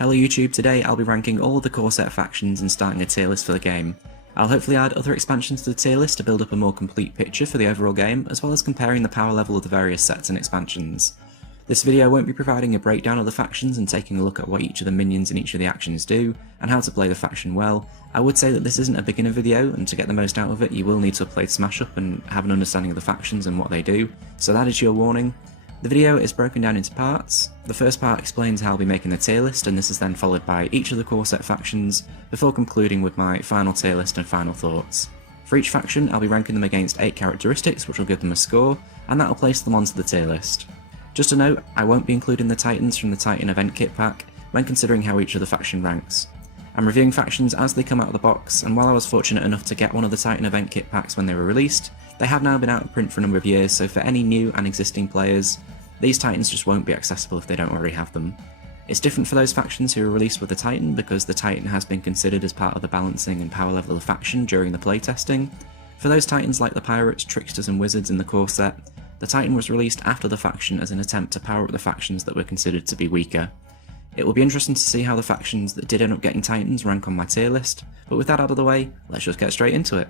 Hello YouTube, today I'll be ranking all of the core set factions and starting a tier list for the game. I'll hopefully add other expansions to the tier list to build up a more complete picture for the overall game, as well as comparing the power level of the various sets and expansions. This video won't be providing a breakdown of the factions and taking a look at what each of the minions and each of the actions do, and how to play the faction well. I would say that this isn't a beginner video, and to get the most out of it you will need to have played Smash Up and have an understanding of the factions and what they do, so that is your warning. The video is broken down into parts. The first part explains how I'll be making the tier list, and this is then followed by each of the core set factions, before concluding with my final tier list and final thoughts. For each faction I'll be ranking them against 8 characteristics, which will give them a score, and that will place them onto the tier list. Just a note, I won't be including the Titans from the Titan event kit pack when considering how each of the faction ranks. I'm reviewing factions as they come out of the box, and while I was fortunate enough to get one of the Titan event kit packs when they were released, they have now been out of print for a number of years, so for any new and existing players, these Titans just won't be accessible if they don't already have them. It's different for those factions who are released with the Titan, because the Titan has been considered as part of the balancing and power level of the faction during the playtesting. For those Titans like the Pirates, Tricksters and Wizards in the core set, the Titan was released after the faction as an attempt to power up the factions that were considered to be weaker. It will be interesting to see how the factions that did end up getting Titans rank on my tier list, but with that out of the way, let's just get straight into it.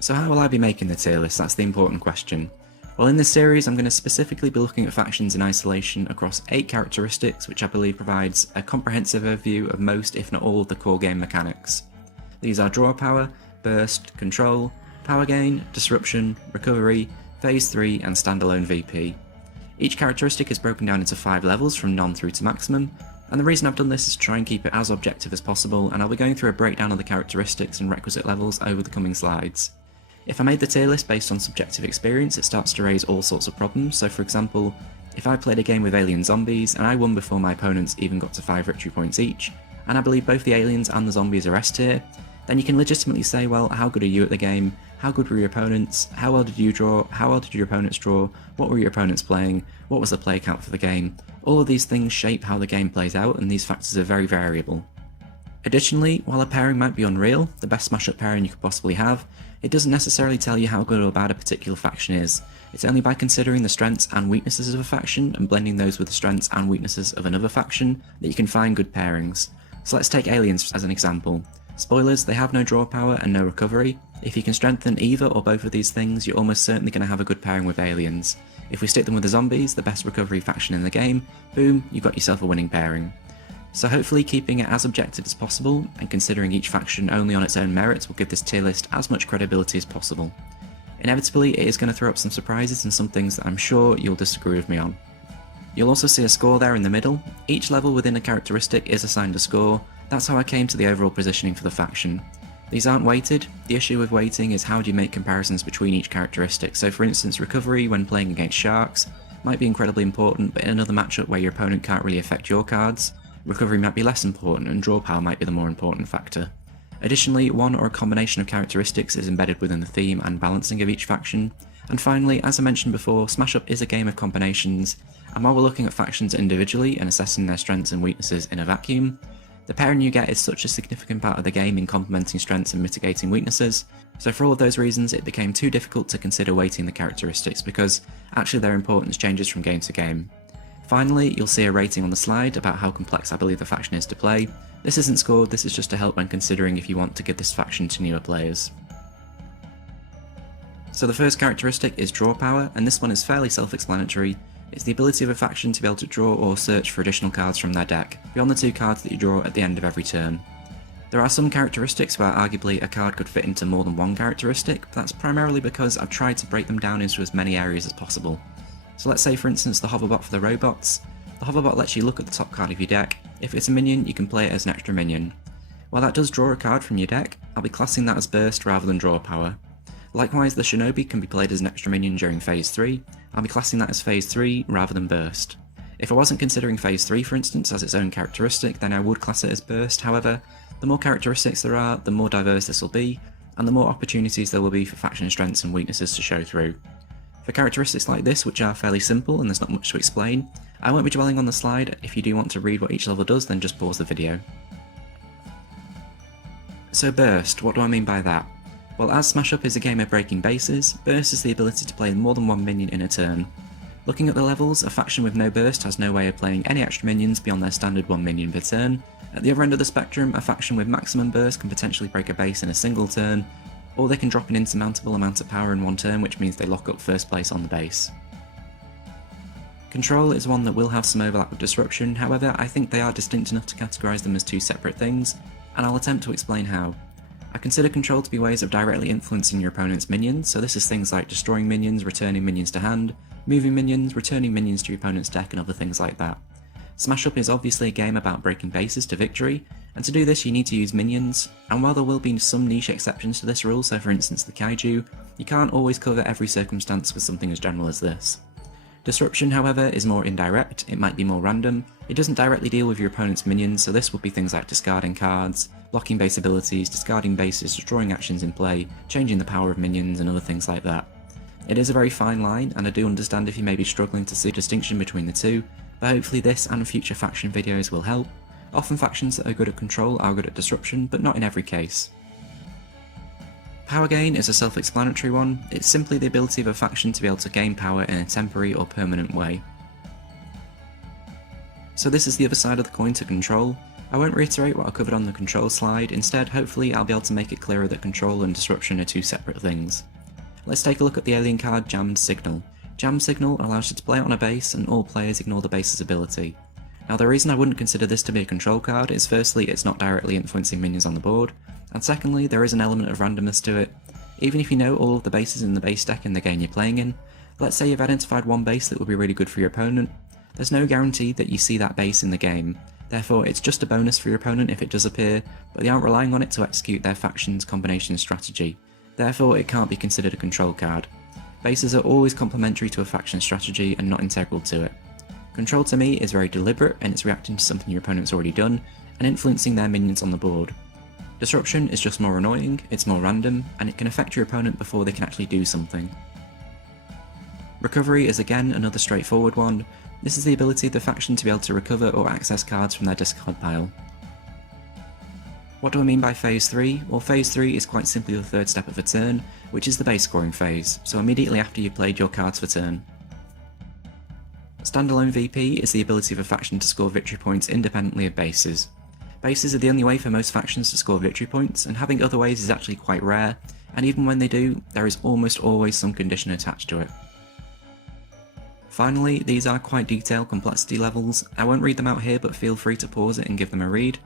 So how will I be making the tier list? That's the important question. Well, in this series I'm going to specifically be looking at factions in isolation across 8 characteristics, which I believe provides a comprehensive overview of most, if not all, of the core game mechanics. These are draw power, burst, control, power gain, disruption, recovery, phase 3 and standalone VP. Each characteristic is broken down into 5 levels from none through to maximum, and the reason I've done this is to try and keep it as objective as possible, and I'll be going through a breakdown of the characteristics and requisite levels over the coming slides. If I made the tier list based on subjective experience, it starts to raise all sorts of problems. So for example, if I played a game with alien zombies and I won before my opponents even got to 5 victory points each, and I believe both the aliens and the zombies are S tier, then you can legitimately say, well, how good are you at the game? How good were your opponents? How well did you draw? How well did your opponents draw? What were your opponents playing? What was the play count for the game? All of these things shape how the game plays out, and these factors are very variable. Additionally, while a pairing might be unreal, the best Smash Up pairing you could possibly have, it doesn't necessarily tell you how good or bad a particular faction is. It's only by considering the strengths and weaknesses of a faction and blending those with the strengths and weaknesses of another faction that you can find good pairings. So let's take aliens as an example. Spoilers, they have no draw power and no recovery. If you can strengthen either or both of these things, you're almost certainly going to have a good pairing with aliens. If we stick them with the zombies, the best recovery faction in the game, boom, you've got yourself a winning pairing. So hopefully keeping it as objective as possible, and considering each faction only on its own merits will give this tier list as much credibility as possible. Inevitably, it is going to throw up some surprises and some things that I'm sure you'll disagree with me on. You'll also see a score there in the middle. Each level within a characteristic is assigned a score. That's how I came to the overall positioning for the faction. These aren't weighted. The issue with weighting is how do you make comparisons between each characteristic. So for instance, recovery when playing against sharks might be incredibly important, but in another matchup where your opponent can't really affect your cards, recovery might be less important and draw power might be the more important factor. Additionally, one or a combination of characteristics is embedded within the theme and balancing of each faction. And finally, as I mentioned before, Smash Up is a game of combinations, and while we're looking at factions individually and assessing their strengths and weaknesses in a vacuum, the pairing you get is such a significant part of the game in complementing strengths and mitigating weaknesses, so for all of those reasons it became too difficult to consider weighting the characteristics because actually their importance changes from game to game. Finally, you'll see a rating on the slide about how complex I believe the faction is to play. This isn't scored, this is just to help when considering if you want to give this faction to newer players. So the first characteristic is draw power, and this one is fairly self-explanatory. It's the ability of a faction to be able to draw or search for additional cards from their deck, beyond the 2 cards that you draw at the end of every turn. There are some characteristics where arguably a card could fit into more than one characteristic, but that's primarily because I've tried to break them down into as many areas as possible. So let's say for instance the hoverbot for the robots. The hoverbot lets you look at the top card of your deck. If it's a minion, you can play it as an extra minion. While that does draw a card from your deck, I'll be classing that as burst rather than draw power. Likewise, the shinobi can be played as an extra minion during phase 3, I'll be classing that as phase 3 rather than burst. If I wasn't considering phase 3 for instance as its own characteristic, then I would class it as burst. However, the more characteristics there are, the more diverse this will be, and the more opportunities there will be for faction strengths and weaknesses to show through. For characteristics like this, which are fairly simple and there's not much to explain, I won't be dwelling on the slide. If you do want to read what each level does, then just pause the video. So burst, what do I mean by that? Well, as Smash Up is a game of breaking bases, burst is the ability to play more than one minion in a turn. Looking at the levels, a faction with no burst has no way of playing any extra minions beyond their standard 1 minion per turn. At the other end of the spectrum, a faction with maximum burst can potentially break a base in a single turn, or they can drop an insurmountable amount of power in one turn, which means they lock up first place on the base. Control is one that will have some overlap with Disruption, however I think they are distinct enough to categorise them as two separate things, and I'll attempt to explain how. I consider Control to be ways of directly influencing your opponent's minions, so this is things like destroying minions, returning minions to hand, moving minions, returning minions to your opponent's deck and other things like that. Smash Up is obviously a game about breaking bases to victory, and to do this you need to use minions, and while there will be some niche exceptions to this rule, so for instance the Kaiju, you can't always cover every circumstance with something as general as this. Disruption, however, is more indirect, it might be more random, it doesn't directly deal with your opponent's minions, so this would be things like discarding cards, blocking base abilities, discarding bases, destroying actions in play, changing the power of minions and other things like that. It is a very fine line, and I do understand if you may be struggling to see a distinction between the two, but hopefully this and future faction videos will help. Often factions that are good at Control are good at Disruption, but not in every case. Power gain is a self-explanatory one, it's simply the ability of a faction to be able to gain power in a temporary or permanent way. So this is the other side of the coin to Control. I won't reiterate what I covered on the Control slide, instead hopefully I'll be able to make it clearer that Control and Disruption are two separate things. Let's take a look at the alien card Jammed Signal. Jammed Signal allows you to play it on a base and all players ignore the base's ability. Now the reason I wouldn't consider this to be a control card is firstly it's not directly influencing minions on the board, and secondly there is an element of randomness to it. Even if you know all of the bases in the base deck in the game you're playing in, let's say you've identified one base that would be really good for your opponent, there's no guarantee that you see that base in the game, therefore it's just a bonus for your opponent if it does appear, but they aren't relying on it to execute their faction's combination strategy, therefore it can't be considered a control card. Bases are always complementary to a faction's strategy and not integral to it. Control to me is very deliberate and it's reacting to something your opponent's already done and influencing their minions on the board. Disruption is just more annoying, it's more random, and it can affect your opponent before they can actually do something. Recovery is again another straightforward one. This is the ability of the faction to be able to recover or access cards from their discard pile. What do I mean by Phase 3? Well, Phase 3 is quite simply the third step of a turn, which is the base scoring phase, so immediately after you've played your cards for turn. Standalone VP is the ability of a faction to score victory points independently of bases. Bases are the only way for most factions to score victory points, and having other ways is actually quite rare, and even when they do, there is almost always some condition attached to it. Finally, these are quite detailed complexity levels. I won't read them out here, but feel free to pause it and give them a read.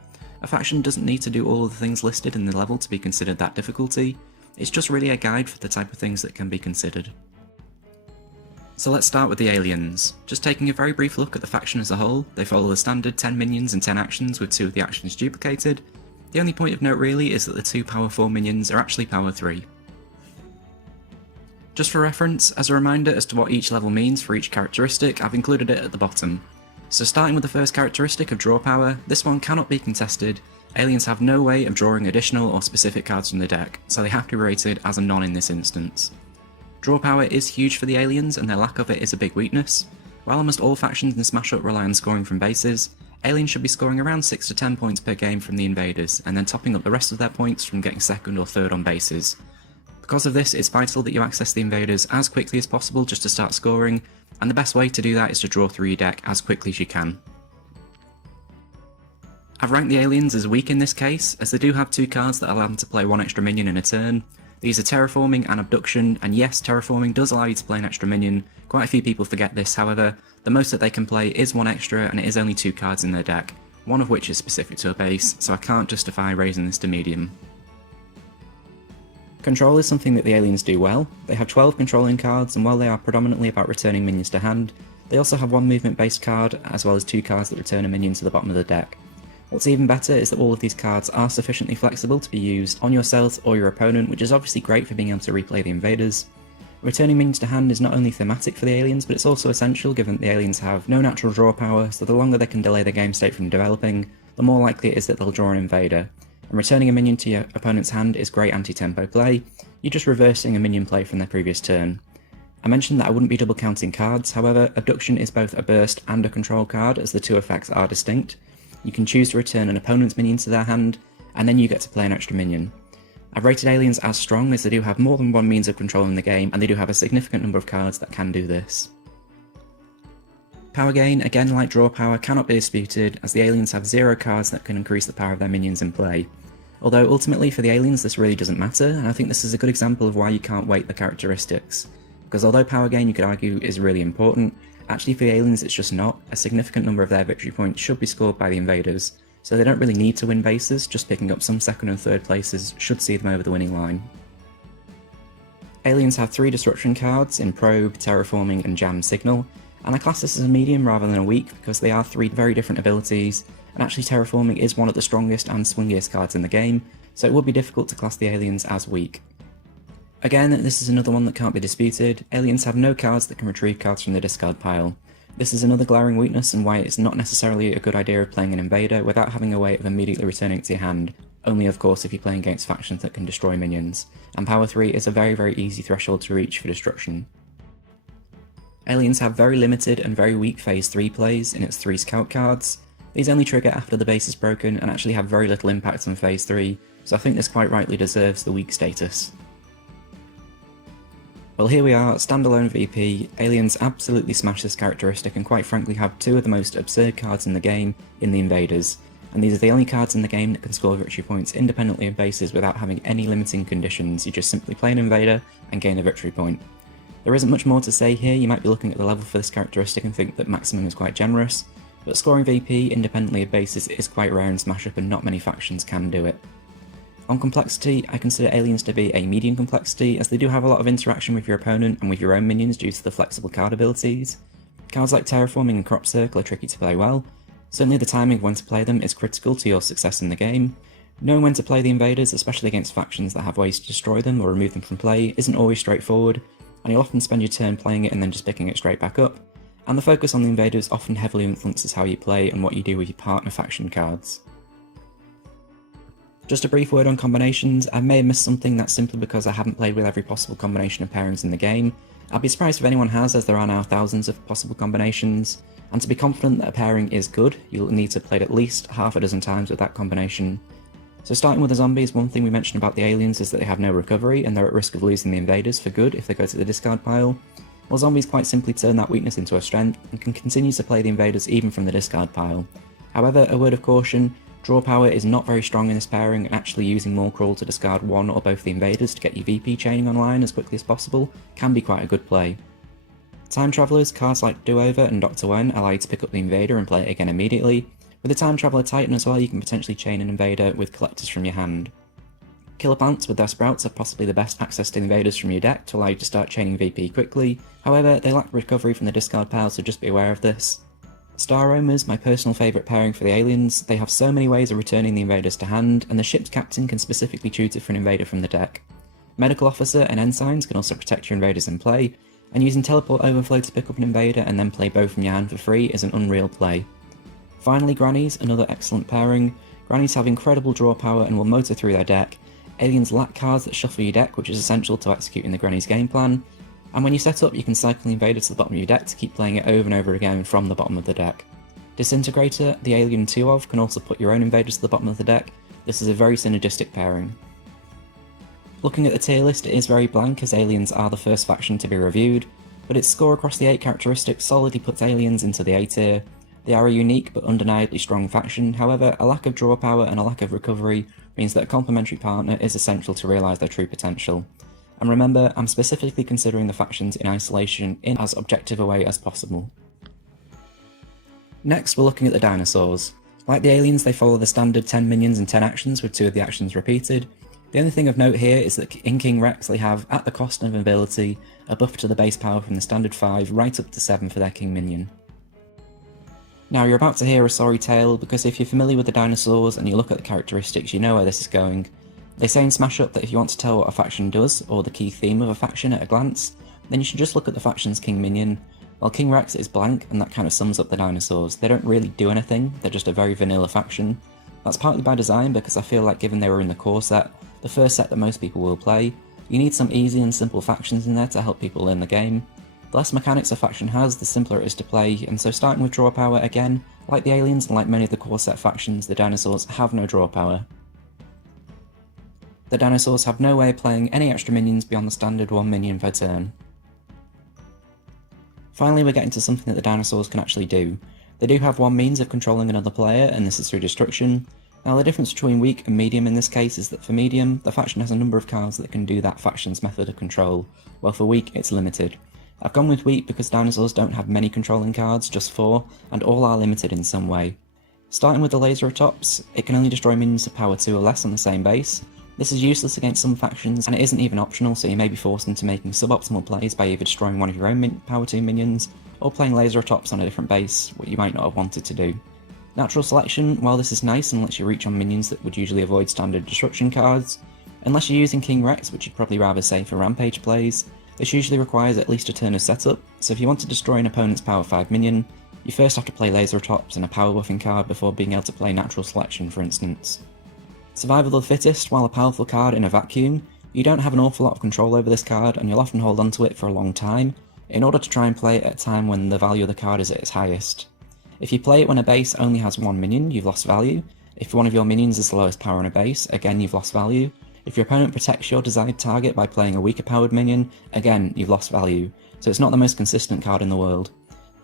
A faction doesn't need to do all of the things listed in the level to be considered that difficulty, it's just really a guide for the type of things that can be considered. So let's start with the aliens. Just taking a very brief look at the faction as a whole, they follow the standard 10 minions and 10 actions with 2 of the actions duplicated. The only point of note really is that the 2 power 4 minions are actually power 3. Just for reference, as a reminder as to what each level means for each characteristic, I've included it at the bottom. So starting with the first characteristic of draw power, this one cannot be contested. Aliens have no way of drawing additional or specific cards from the deck, so they have to be rated as a non in this instance. Draw power is huge for the aliens and their lack of it is a big weakness. While almost all factions in Smash Up rely on scoring from bases, aliens should be scoring around 6 to 10 points per game from the invaders, and then topping up the rest of their points from getting second or third on bases. Because of this, it's vital that you access the invaders as quickly as possible just to start scoring, and the best way to do that is to draw through your deck as quickly as you can. I've ranked the aliens as weak in this case, as they do have 2 cards that allow them to play 1 extra minion in a turn. These are Terraforming and Abduction, and yes, Terraforming does allow you to play an extra minion. Quite a few people forget this, however, the most that they can play is 1 extra and it is only 2 cards in their deck, one of which is specific to a base, so I can't justify raising this to medium. Control is something that the aliens do well. They have 12 controlling cards, and while they are predominantly about returning minions to hand, they also have 1 movement based card, as well as 2 cards that return a minion to the bottom of the deck. What's even better is that all of these cards are sufficiently flexible to be used on yourself or your opponent, which is obviously great for being able to replay the invaders. Returning minions to hand is not only thematic for the aliens, but it's also essential given that the aliens have no natural draw power, so the longer they can delay the game state from developing, the more likely it is that they'll draw an invader. And returning a minion to your opponent's hand is great anti-tempo play, you're just reversing a minion play from their previous turn. I mentioned that I wouldn't be double counting cards, however, Abduction is both a burst and a control card as the 2 effects are distinct. You can choose to return an opponent's minion to their hand, and then you get to play an extra minion. I've rated aliens as strong as they do have more than 1 means of controlling the game, and they do have a significant number of cards that can do this. Power gain, again like draw power, cannot be disputed, as the aliens have 0 cards that can increase the power of their minions in play. Although ultimately for the aliens this really doesn't matter, and I think this is a good example of why you can't weight the characteristics. Because although power gain you could argue is really important, actually for the aliens it's just not. A significant number of their victory points should be scored by the invaders, so they don't really need to win bases, just picking up some 2nd and 3rd places should see them over the winning line. Aliens have 3 destruction cards in Probe, Terraforming and Jam Signal, and I class this as a medium rather than a weak because they are 3 very different abilities, and actually Terraforming is one of the strongest and swingiest cards in the game, so it would be difficult to class the aliens as weak. Again, this is another one that can't be disputed. Aliens have no cards that can retrieve cards from the discard pile. This is another glaring weakness and why it's not necessarily a good idea of playing an invader without having a way of immediately returning it to your hand, only of course if you're playing against factions that can destroy minions, and power 3 is a very easy threshold to reach for destruction. Aliens have very limited and very weak phase 3 plays in its 3 scout cards. These only trigger after the base is broken and actually have very little impact on phase 3, so I think this quite rightly deserves the weak status. Well, here we are, standalone VP. Aliens absolutely smash this characteristic and quite frankly have 2 of the most absurd cards in the game in the invaders, and these are the only cards in the game that can score victory points independently of bases without having any limiting conditions. You just simply play an invader and gain a victory point. There isn't much more to say here. You might be looking at the level for this characteristic and think that maximum is quite generous, but scoring VP independently of bases is quite rare in Smash Up and not many factions can do it. On complexity, I consider aliens to be a medium complexity, as they do have a lot of interaction with your opponent and with your own minions due to the flexible card abilities. Cards like Terraforming and Crop Circle are tricky to play well. Certainly the timing of when to play them is critical to your success in the game. Knowing when to play the invaders, especially against factions that have ways to destroy them or remove them from play, isn't always straightforward, and you'll often spend your turn playing it and then just picking it straight back up. And the focus on the invaders often heavily influences how you play and what you do with your partner faction cards. Just a brief word on combinations. I may have missed something, that's simply because I haven't played with every possible combination of pairings in the game. I'd be surprised if anyone has, as there are now thousands of possible combinations, and to be confident that a pairing is good, you'll need to play it at least half a dozen times with that combination. So starting with the zombies, one thing we mentioned about the aliens is that they have no recovery and they're at risk of losing the invaders for good if they go to the discard pile. Well, zombies quite simply turn that weakness into a strength and can continue to play the invaders even from the discard pile. However, a word of caution, draw power is not very strong in this pairing, and actually using more crawl to discard one or both the invaders to get your VP chaining online as quickly as possible can be quite a good play. Time Travelers, cards like Do-Over and Dr. Wen allow you to pick up the invader and play it again immediately. With the Time Traveler Titan as well, you can potentially chain an invader with collectors from your hand. Killer Plants with their sprouts have possibly the best access to invaders from your deck to allow you to start chaining VP quickly, however they lack recovery from the discard pile, so just be aware of this. Star Roamers, my personal favourite pairing for the aliens. They have so many ways of returning the invaders to hand, and the ship's captain can specifically choose it for an invader from the deck. Medical Officer and Ensigns can also protect your invaders in play, and using Teleport Overflow to pick up an invader and then play both from your hand for free is an unreal play. Finally, Grannies, another excellent pairing. Grannies have incredible draw power and will motor through their deck. Aliens lack cards that shuffle your deck, which is essential to executing the Grannies game plan. And when you set up, you can cycle the invader to the bottom of your deck to keep playing it over and over again from the bottom of the deck. Disintegrator, the alien 2 of, can also put your own invaders to the bottom of the deck. This is a very synergistic pairing. Looking at the tier list, it is very blank as aliens are the first faction to be reviewed, but its score across the 8 characteristics solidly puts aliens into the A tier. They are a unique but undeniably strong faction, however a lack of draw power and a lack of recovery means that a complementary partner is essential to realise their true potential. And remember, I'm specifically considering the factions in isolation in as objective a way as possible. Next, we're looking at the Dinosaurs. Like the aliens, they follow the standard 10 minions and 10 actions, with 2 of the actions repeated. The only thing of note here is that in King Rex they have, at the cost of ability, a buff to the base power from the standard 5 right up to 7 for their King minion. Now you're about to hear a sorry tale, because if you're familiar with the Dinosaurs and you look at the characteristics, you know where this is going. They say in Smash Up that if you want to tell what a faction does, or the key theme of a faction at a glance, then you should just look at the faction's King minion. While King Rex is blank, and that kind of sums up the Dinosaurs. They don't really do anything, they're just a very vanilla faction. That's partly by design, because I feel like given they were in the core set, the first set that most people will play, you need some easy and simple factions in there to help people learn the game. The less mechanics a faction has, the simpler it is to play, and so starting with draw power again, like the aliens and like many of the core set factions, the Dinosaurs have no draw power. The Dinosaurs have no way of playing any extra minions beyond the standard 1 minion per turn. Finally, we're getting to something that the dinosaurs can actually do. They do have one means of controlling another player, and this is through destruction. Now the difference between weak and medium in this case is that for medium, the faction has a number of cards that can do that faction's method of control, while for weak it's limited. I've gone with weak because dinosaurs don't have many controlling cards, just 4, and all are limited in some way. Starting with the Laseratops, it can only destroy minions of power 2 or less on the same base. This is useless against some factions, and it isn't even optional, so you may be forced into making suboptimal plays by either destroying one of your own power 2 minions, or playing Laseratops on a different base, what you might not have wanted to do. Natural Selection, while this is nice and lets you reach on minions that would usually avoid standard destruction cards, unless you're using King Rex, which you'd probably rather say for Rampage plays, this usually requires at least a turn of setup, so if you want to destroy an opponent's power 5 minion, you first have to play Laseratops and a power buffing card before being able to play Natural Selection, for instance. Survival of the Fittest, while a powerful card in a vacuum, you don't have an awful lot of control over this card and you'll often hold onto it for a long time, in order to try and play it at a time when the value of the card is at its highest. If you play it when a base only has one minion, you've lost value. If one of your minions is the lowest power on a base, again you've lost value. If your opponent protects your desired target by playing a weaker powered minion, again you've lost value, so it's not the most consistent card in the world.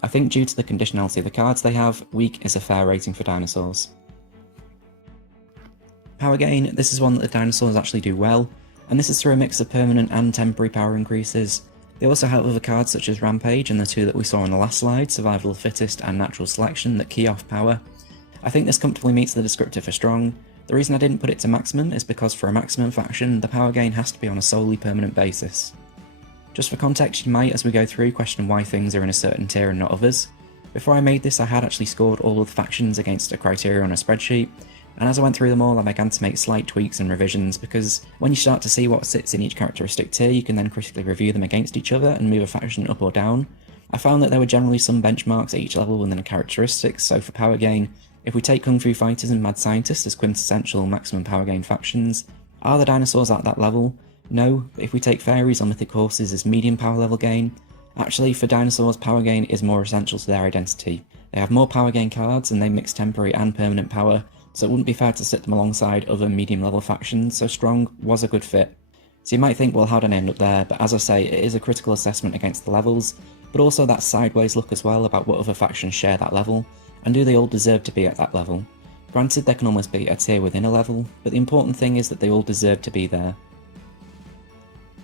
I think due to the conditionality of the cards they have, weak is a fair rating for dinosaurs. Power gain, this is one that the dinosaurs actually do well, and this is through a mix of permanent and temporary power increases. They also help with the cards such as Rampage and the two that we saw on the last slide, Survival of the Fittest and Natural Selection, that key off power. I think this comfortably meets the descriptor for strong. The reason I didn't put it to maximum is because for a maximum faction, the power gain has to be on a solely permanent basis. Just for context, you might, as we go through, question why things are in a certain tier and not others. Before I made this, I had actually scored all of the factions against a criteria on a spreadsheet, and as I went through them all I began to make slight tweaks and revisions, because when you start to see what sits in each characteristic tier you can then critically review them against each other and move a faction up or down. I found that there were generally some benchmarks at each level within the characteristics, so for power gain, if we take Kung Fu Fighters and Mad Scientists as quintessential maximum power gain factions, are the dinosaurs at that level? No, but if we take Fairies or Mythic Horses as medium power level gain, actually for dinosaurs power gain is more essential to their identity. They have more power gain cards and they mix temporary and permanent power, so it wouldn't be fair to sit them alongside other medium level factions, so strong was a good fit. So you might think, well, how did I end up there? But as I say, it is a critical assessment against the levels, but also that sideways look as well about what other factions share that level, and do they all deserve to be at that level. Granted, there can almost be a tier within a level, but the important thing is that they all deserve to be there.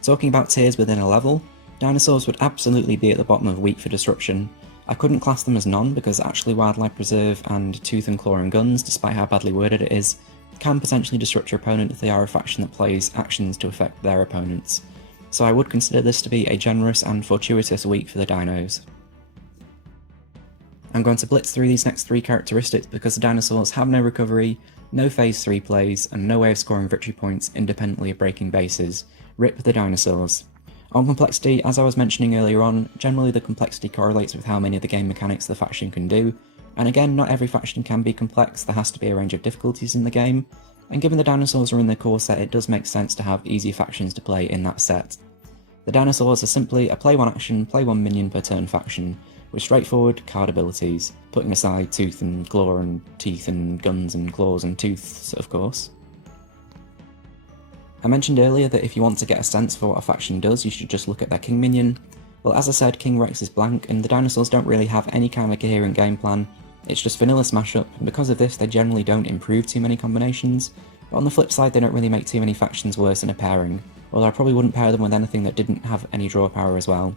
Talking about tiers within a level, dinosaurs would absolutely be at the bottom of weak for disruption. I couldn't class them as none because actually Wildlife Preserve and Tooth and Claw and Guns, despite how badly worded it is, can potentially disrupt your opponent if they are a faction that plays actions to affect their opponents. So I would consider this to be a generous and fortuitous week for the dinos. I'm going to blitz through these next 3 characteristics because the dinosaurs have no recovery, no phase 3 plays, and no way of scoring victory points independently of breaking bases. Rip the dinosaurs. On complexity, as I was mentioning earlier on, generally the complexity correlates with how many of the game mechanics the faction can do, and again, not every faction can be complex, there has to be a range of difficulties in the game, and given the dinosaurs are in the core set, it does make sense to have easier factions to play in that set. The dinosaurs are simply a play 1 action, play 1 minion per turn faction, with straightforward card abilities, putting aside Tooth and Claw and Teeth and Guns and Claws and Tooths, of course. I mentioned earlier that if you want to get a sense for what a faction does, you should just look at their king minion. Well, as I said, King Rex is blank, and the dinosaurs don't really have any kind of coherent game plan. It's just vanilla smash up, and because of this they generally don't improve too many combinations, but on the flip side they don't really make too many factions worse in a pairing, although I probably wouldn't pair them with anything that didn't have any draw power as well.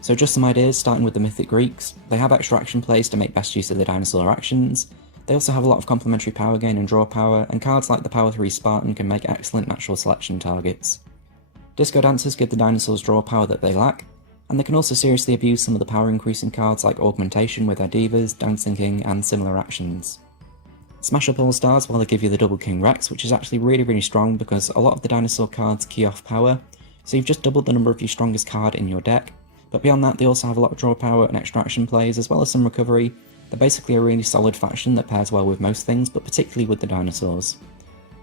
So just some ideas, starting with the Mythic Greeks. They have extra action plays to make best use of the dinosaur actions. They also have a lot of complementary power gain and draw power, and cards like the Power 3 Spartan can make excellent natural selection targets. Disco Dancers give the dinosaurs draw power that they lack, and they can also seriously abuse some of the power increasing cards like Augmentation with their Divas, Dancing King, and similar actions. Smash Up All Stars, while they give you the double King Rex, which is actually really strong because a lot of the dinosaur cards key off power, so you've just doubled the number of your strongest card in your deck, but beyond that they also have a lot of draw power and extraction plays as well as some recovery. They're basically a really solid faction that pairs well with most things, but particularly with the dinosaurs.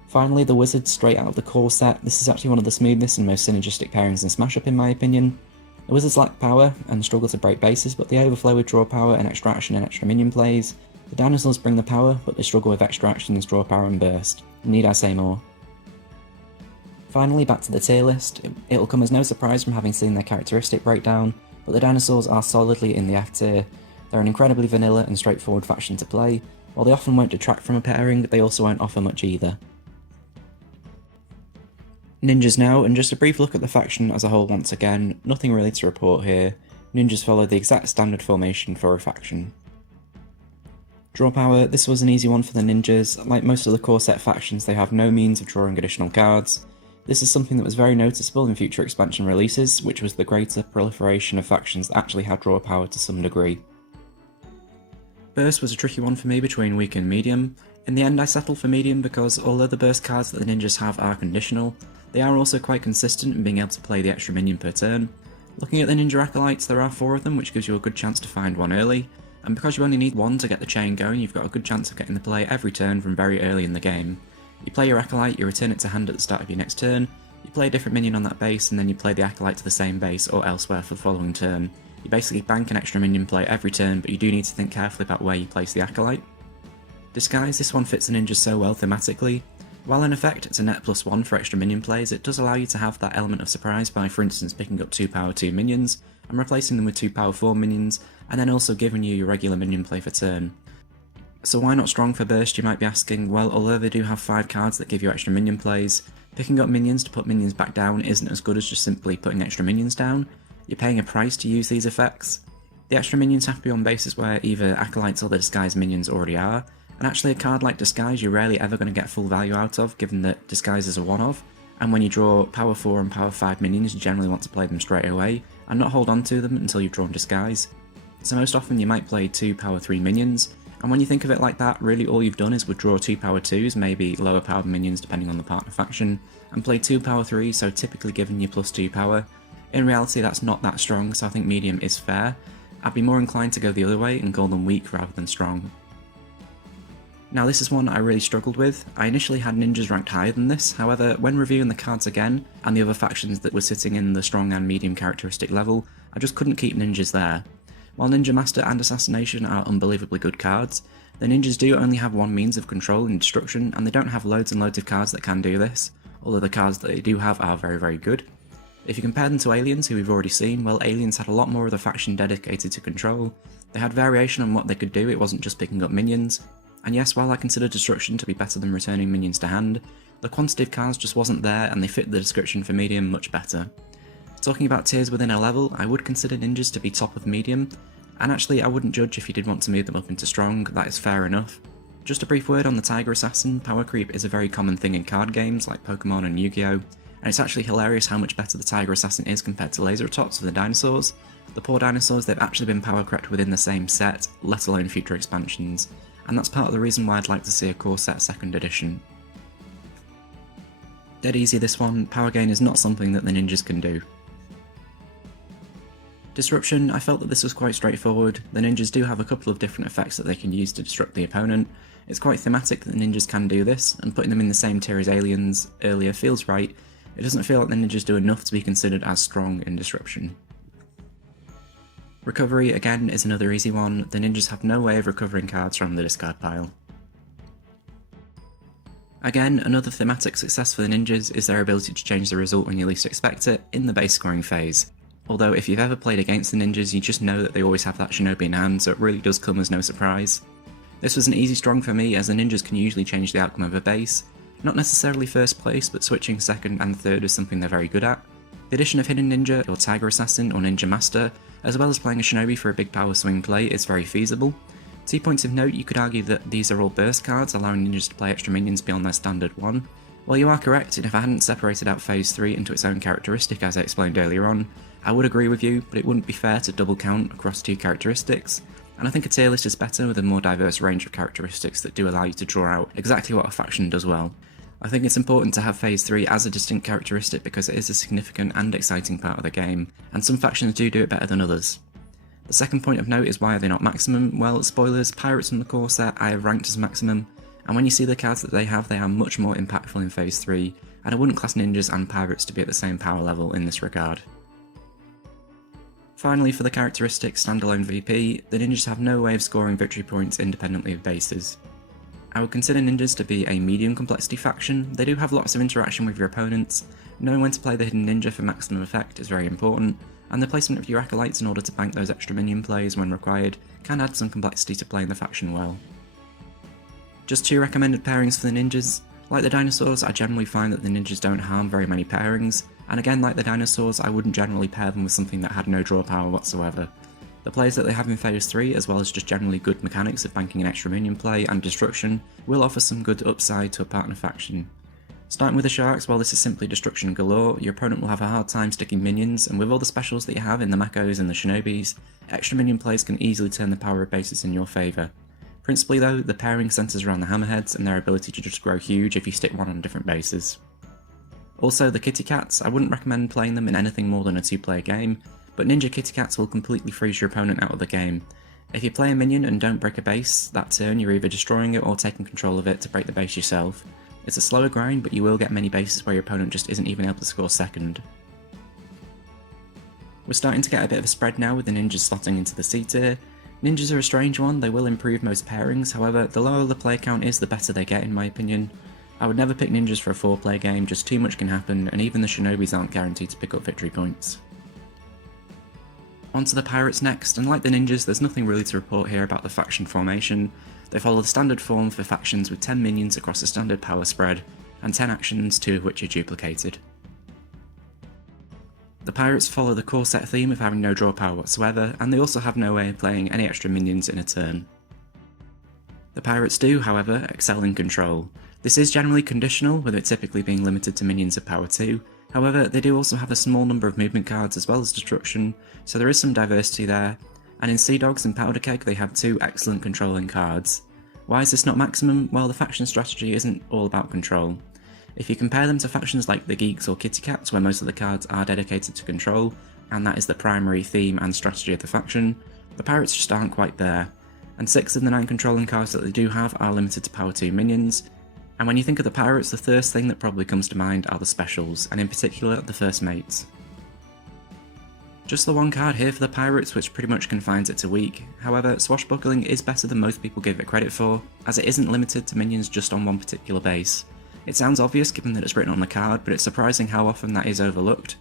Finally, the Wizards straight out of the core set. This is actually one of the smoothest and most synergistic pairings in Smash Up in my opinion. The Wizards lack power and struggle to break bases, but they overflow with draw power and extraction and extra minion plays. The dinosaurs bring the power, but they struggle with extractions, draw power and burst. Need I say more? Finally, back to the tier list. It'll come as no surprise from having seen their characteristic breakdown, but the Dinosaurs are solidly in the F tier. They're an incredibly vanilla and straightforward faction to play. While they often won't detract from a pairing, they also won't offer much either. Ninjas now, and just a brief look at the faction as a whole once again, nothing really to report here. Ninjas follow the exact standard formation for a faction. Draw power, this was an easy one for the ninjas. Like most of the core set factions, they have no means of drawing additional cards. This is something that was very noticeable in future expansion releases, which was the greater proliferation of factions that actually had draw power to some degree. Burst was a tricky one for me between weak and medium. In the end I settled for medium because although the burst cards that the ninjas have are conditional, they are also quite consistent in being able to play the extra minion per turn. Looking at the ninja acolytes, there are 4 of them, which gives you a good chance to find one early, and because you only need one to get the chain going, you've got a good chance of getting the play every turn from very early in the game. You play your acolyte, you return it to hand at the start of your next turn, you play a different minion on that base, and then you play the acolyte to the same base or elsewhere for the following turn. You basically bank an extra minion play every turn, but you do need to think carefully about where you place the acolyte. Disguise, this one fits the ninjas so well thematically. While in effect it's a net +1 for extra minion plays, it does allow you to have that element of surprise by, for instance, picking up 2 power 2 minions and replacing them with 2 power 4 minions, and then also giving you your regular minion play for turn. So why not strong for burst, you might be asking? Well, although they do have 5 cards that give you extra minion plays, picking up minions to put minions back down isn't as good as just simply putting extra minions down. You're paying a price to use these effects. The extra minions have to be on bases where either acolytes or the disguised minions already are, and actually a card like Disguise you're rarely ever going to get full value out of, given that Disguise is a one-off, and when you draw power 4 and power 5 minions you generally want to play them straight away, and not hold on to them until you've drawn Disguise. So most often you might play 2 power 3 minions, and when you think of it like that, really all you've done is withdraw 2 power 2s, maybe lower powered minions depending on the partner faction, and play 2 power 3s, so typically giving you +2 power. In reality that's not that strong, so I think medium is fair. I'd be more inclined to go the other way and call them weak rather than strong. Now this is one I really struggled with. I initially had ninjas ranked higher than this, however when reviewing the cards again, and the other factions that were sitting in the strong and medium characteristic level, I just couldn't keep ninjas there. While Ninja Master and Assassination are unbelievably good cards, the ninjas do only have one means of control and destruction, and they don't have loads and loads of cards that can do this, although the cards that they do have are very good. If you compare them to Aliens, who we've already seen, well Aliens had a lot more of the faction dedicated to control. They had variation on what they could do, it wasn't just picking up minions. And yes, while I consider destruction to be better than returning minions to hand, the quantity of cards just wasn't there and they fit the description for medium much better. Talking about tiers within a level, I would consider ninjas to be top of medium, and actually I wouldn't judge if you did want to move them up into strong, that is fair enough. Just a brief word on the Tiger Assassin, power creep is a very common thing in card games like Pokemon and Yu-Gi-Oh! And it's actually hilarious how much better the Tiger Assassin is compared to Laseratops for the Dinosaurs. The poor Dinosaurs, they've actually been power crept within the same set, let alone future expansions. And that's part of the reason why I'd like to see a core set 2nd edition. Dead easy this one, power gain is not something that the ninjas can do. Disruption, I felt that this was quite straightforward. The ninjas do have a couple of different effects that they can use to disrupt the opponent. It's quite thematic that the ninjas can do this, and putting them in the same tier as Aliens earlier feels right. It doesn't feel like the ninjas do enough to be considered as strong in disruption. Recovery, again, is another easy one. The ninjas have no way of recovering cards from the discard pile. Again, another thematic success for the ninjas is their ability to change the result when you least expect it, in the base scoring phase. Although if you've ever played against the ninjas, you just know that they always have that shinobi in hand, so it really does come as no surprise. This was an easy strong for me, as the ninjas can usually change the outcome of a base. Not necessarily first place, but switching 2nd and 3rd is something they're very good at. The addition of Hidden Ninja, or Tiger Assassin, or Ninja Master, as well as playing a Shinobi for a big power swing play, is very feasible. 2 points of note, you could argue that these are all burst cards, allowing ninjas to play extra minions beyond their standard 1. While you are correct, and if I hadn't separated out Phase 3 into its own characteristic as I explained earlier on, I would agree with you, but it wouldn't be fair to double count across 2 characteristics, and I think a tier list is better with a more diverse range of characteristics that do allow you to draw out exactly what a faction does well. I think it's important to have Phase 3 as a distinct characteristic because it is a significant and exciting part of the game, and some factions do it better than others. The second point of note is why are they not maximum? Well, spoilers, Pirates from the core set I have ranked as maximum, and when you see the cards that they are much more impactful in Phase 3, and I wouldn't class ninjas and pirates to be at the same power level in this regard. Finally, for the characteristic standalone VP, the ninjas have no way of scoring victory points independently of bases. I would consider ninjas to be a medium complexity faction. They do have lots of interaction with your opponents. Knowing when to play the hidden ninja for maximum effect is very important, and the placement of your acolytes in order to bank those extra minion plays when required can add some complexity to playing the faction well. Just 2 recommended pairings for the ninjas. Like the dinosaurs, I generally find that the ninjas don't harm very many pairings, and again like the dinosaurs, I wouldn't generally pair them with something that had no draw power whatsoever. The plays that they have in Phase 3, as well as just generally good mechanics of banking an extra minion play and destruction, will offer some good upside to a partner faction. Starting with the Sharks, while this is simply destruction galore, your opponent will have a hard time sticking minions, and with all the specials that you have in the Makos and the Shinobis, extra minion plays can easily turn the power of bases in your favour. Principally though, the pairing centres around the Hammerheads and their ability to just grow huge if you stick one on different bases. Also, the Kitty Cats, I wouldn't recommend playing them in anything more than a 2-player game, but Ninja Kitty Cats will completely freeze your opponent out of the game. If you play a minion and don't break a base, that turn you're either destroying it or taking control of it to break the base yourself. It's a slower grind, but you will get many bases where your opponent just isn't even able to score second. We're starting to get a bit of a spread now with the ninjas slotting into the C tier. Ninjas are a strange one, they will improve most pairings, however the lower the player count is the better they get in my opinion. I would never pick ninjas for a 4-player game, just too much can happen, and even the Shinobis aren't guaranteed to pick up victory points. Onto the pirates next, and like the ninjas, there's nothing really to report here about the faction formation. They follow the standard form for factions with 10 minions across a standard power spread, and 10 actions, 2 of which are duplicated. The pirates follow the core set theme of having no draw power whatsoever, and they also have no way of playing any extra minions in a turn. The pirates do, however, excel in control. This is generally conditional, with it typically being limited to minions of power 2, however they do also have a small number of movement cards as well as destruction, so there is some diversity there, and in Sea Dogs and Powder Keg they have 2 excellent controlling cards. Why is this not maximum? Well, the faction strategy isn't all about control. If you compare them to factions like the Geeks or Kitty Cats, where most of the cards are dedicated to control, and that is the primary theme and strategy of the faction, the pirates just aren't quite there, and 6 of the 9 controlling cards that they do have are limited to power 2 minions, and when you think of the pirates, the first thing that probably comes to mind are the specials, and in particular the first mates. Just the one card here for the pirates, which pretty much confines it to weak. However, Swashbuckling is better than most people give it credit for, as it isn't limited to minions just on one particular base. It sounds obvious given that it's written on the card, but it's surprising how often that is overlooked.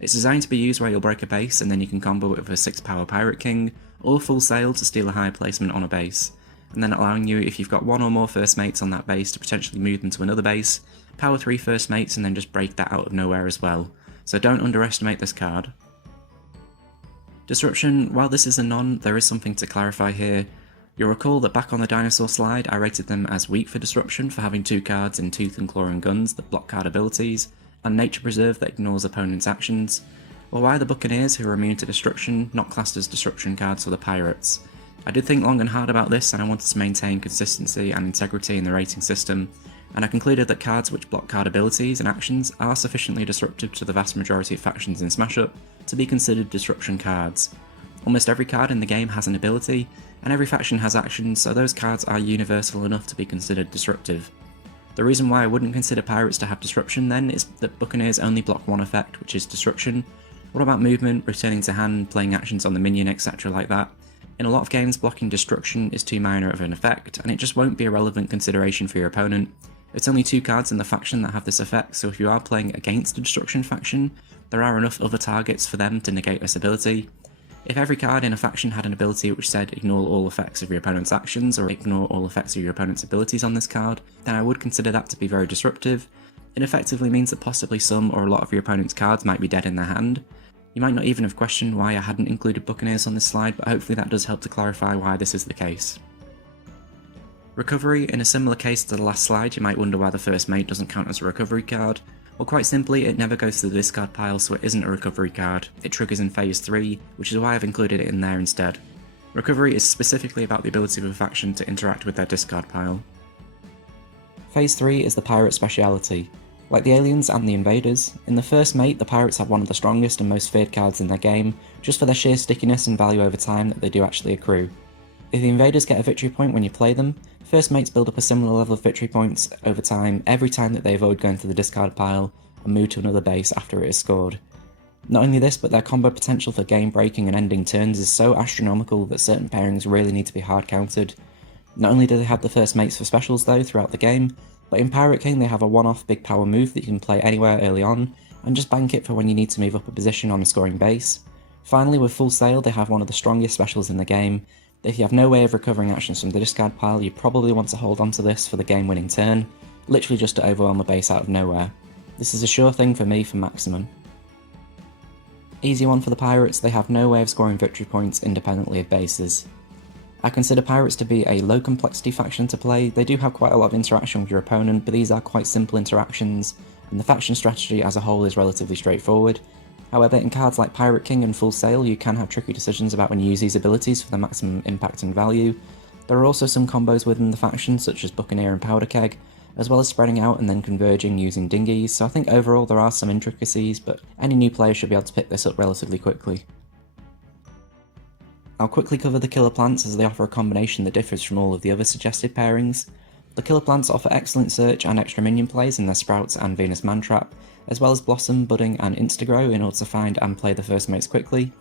It's designed to be used where you'll break a base and then you can combo it with a 6-power Pirate King, or Full Sail to steal a higher placement on a base, and then allowing you, if you've got 1 or more first mates on that base, to potentially move them to another base, power 3 first mates and then just break that out of nowhere as well, so don't underestimate this card. Disruption, while this is a non, there is something to clarify here. You'll recall that back on the dinosaur slide I rated them as weak for disruption for having 2 cards in Tooth and Claw and Guns that block card abilities, and Nature Preserve that ignores opponents' actions. Well, why are the Buccaneers, who are immune to destruction, not classed as disruption cards for the pirates? I did think long and hard about this, and I wanted to maintain consistency and integrity in the rating system, and I concluded that cards which block card abilities and actions are sufficiently disruptive to the vast majority of factions in Smash Up to be considered disruption cards. Almost every card in the game has an ability, and every faction has actions, so those cards are universal enough to be considered disruptive. The reason why I wouldn't consider pirates to have disruption then is that Buccaneers only block one effect, which is destruction. What about movement, returning to hand, playing actions on the minion, etc. like that? In a lot of games, blocking destruction is too minor of an effect, and it just won't be a relevant consideration for your opponent. It's only 2 cards in the faction that have this effect, so if you are playing against a destruction faction, there are enough other targets for them to negate this ability. If every card in a faction had an ability which said ignore all effects of your opponent's actions or ignore all effects of your opponent's abilities on this card, then I would consider that to be very disruptive. It effectively means that possibly some or a lot of your opponent's cards might be dead in their hand. You might not even have questioned why I hadn't included Buccaneers on this slide, but hopefully that does help to clarify why this is the case. Recovery, in a similar case to the last slide, you might wonder why the first mate doesn't count as a recovery card. Well, quite simply, it never goes to the discard pile, so it isn't a recovery card. It triggers in Phase 3, which is why I've included it in there instead. Recovery is specifically about the ability of a faction to interact with their discard pile. Phase 3 is the pirate speciality. Like the aliens and the invaders, in the first mate the pirates have one of the strongest and most feared cards in their game, just for their sheer stickiness and value over time that they do actually accrue. If the invaders get a victory point when you play them, first mates build up a similar level of victory points over time every time that they avoid going to the discard pile and move to another base after it is scored. Not only this, but their combo potential for game breaking and ending turns is so astronomical that certain pairings really need to be hard countered. Not only do they have the first mates for specials though throughout the game, but in Pirate King they have a one-off big power move that you can play anywhere early on, and just bank it for when you need to move up a position on a scoring base. Finally, with Full Sail, they have one of the strongest specials in the game. If you have no way of recovering actions from the discard pile, you probably want to hold on to this for the game-winning turn, literally just to overwhelm the base out of nowhere. This is a sure thing for me for maximum. Easy one for the Pirates, they have no way of scoring victory points independently of bases. I consider Pirates to be a low complexity faction to play. They do have quite a lot of interaction with your opponent, but these are quite simple interactions, and the faction strategy as a whole is relatively straightforward. However, in cards like Pirate King and Full Sail, you can have tricky decisions about when you use these abilities for the maximum impact and value. There are also some combos within the faction, such as Buccaneer and Powder Keg, as well as spreading out and then converging using dinghies, so I think overall there are some intricacies, but any new player should be able to pick this up relatively quickly. I'll quickly cover the Killer Plants as they offer a combination that differs from all of the other suggested pairings. The Killer Plants offer excellent search and extra minion plays in their Sprouts and Venus Mantrap, as well as Blossom, Budding and Instagrow in order to find and play the first mates quickly.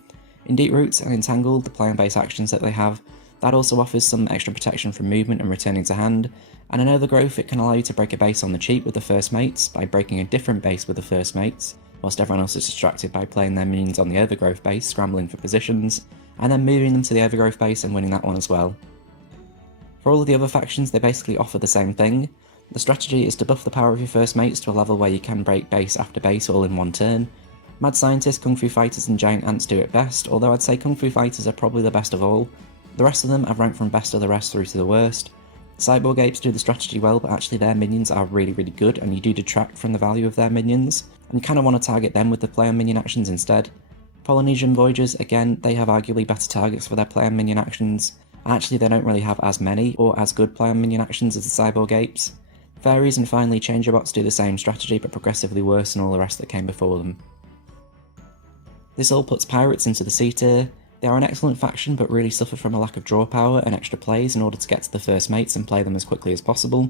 In Deep Roots and Entangled, the play and base actions that they have, that also offers some extra protection from movement and returning to hand, and in Overgrowth it can allow you to break a base on the cheap with the first mates by breaking a different base with the first mates, whilst everyone else is distracted by playing their minions on the Overgrowth base, scrambling for positions, and then moving them to the Overgrowth base and winning that one as well. For all of the other factions, they basically offer the same thing. The strategy is to buff the power of your first mates to a level where you can break base after base all in one turn. Mad Scientists, Kung Fu Fighters and Giant Ants do it best, although I'd say Kung Fu Fighters are probably the best of all. The rest of them I've ranked from best of the rest through to the worst. Cyborg Apes do the strategy well, but actually their minions are really good, and you do detract from the value of their minions, and you kind of want to target them with the play and minion actions instead. Polynesian Voyagers, again, they have arguably better targets for their play and minion actions. Actually, they don't really have as many or as good play and minion actions as the Cyborg Apes. Fairies and finally Changerbots do the same strategy but progressively worse than all the rest that came before them. This all puts Pirates into the C tier. They are an excellent faction but really suffer from a lack of draw power and extra plays in order to get to the first mates and play them as quickly as possible.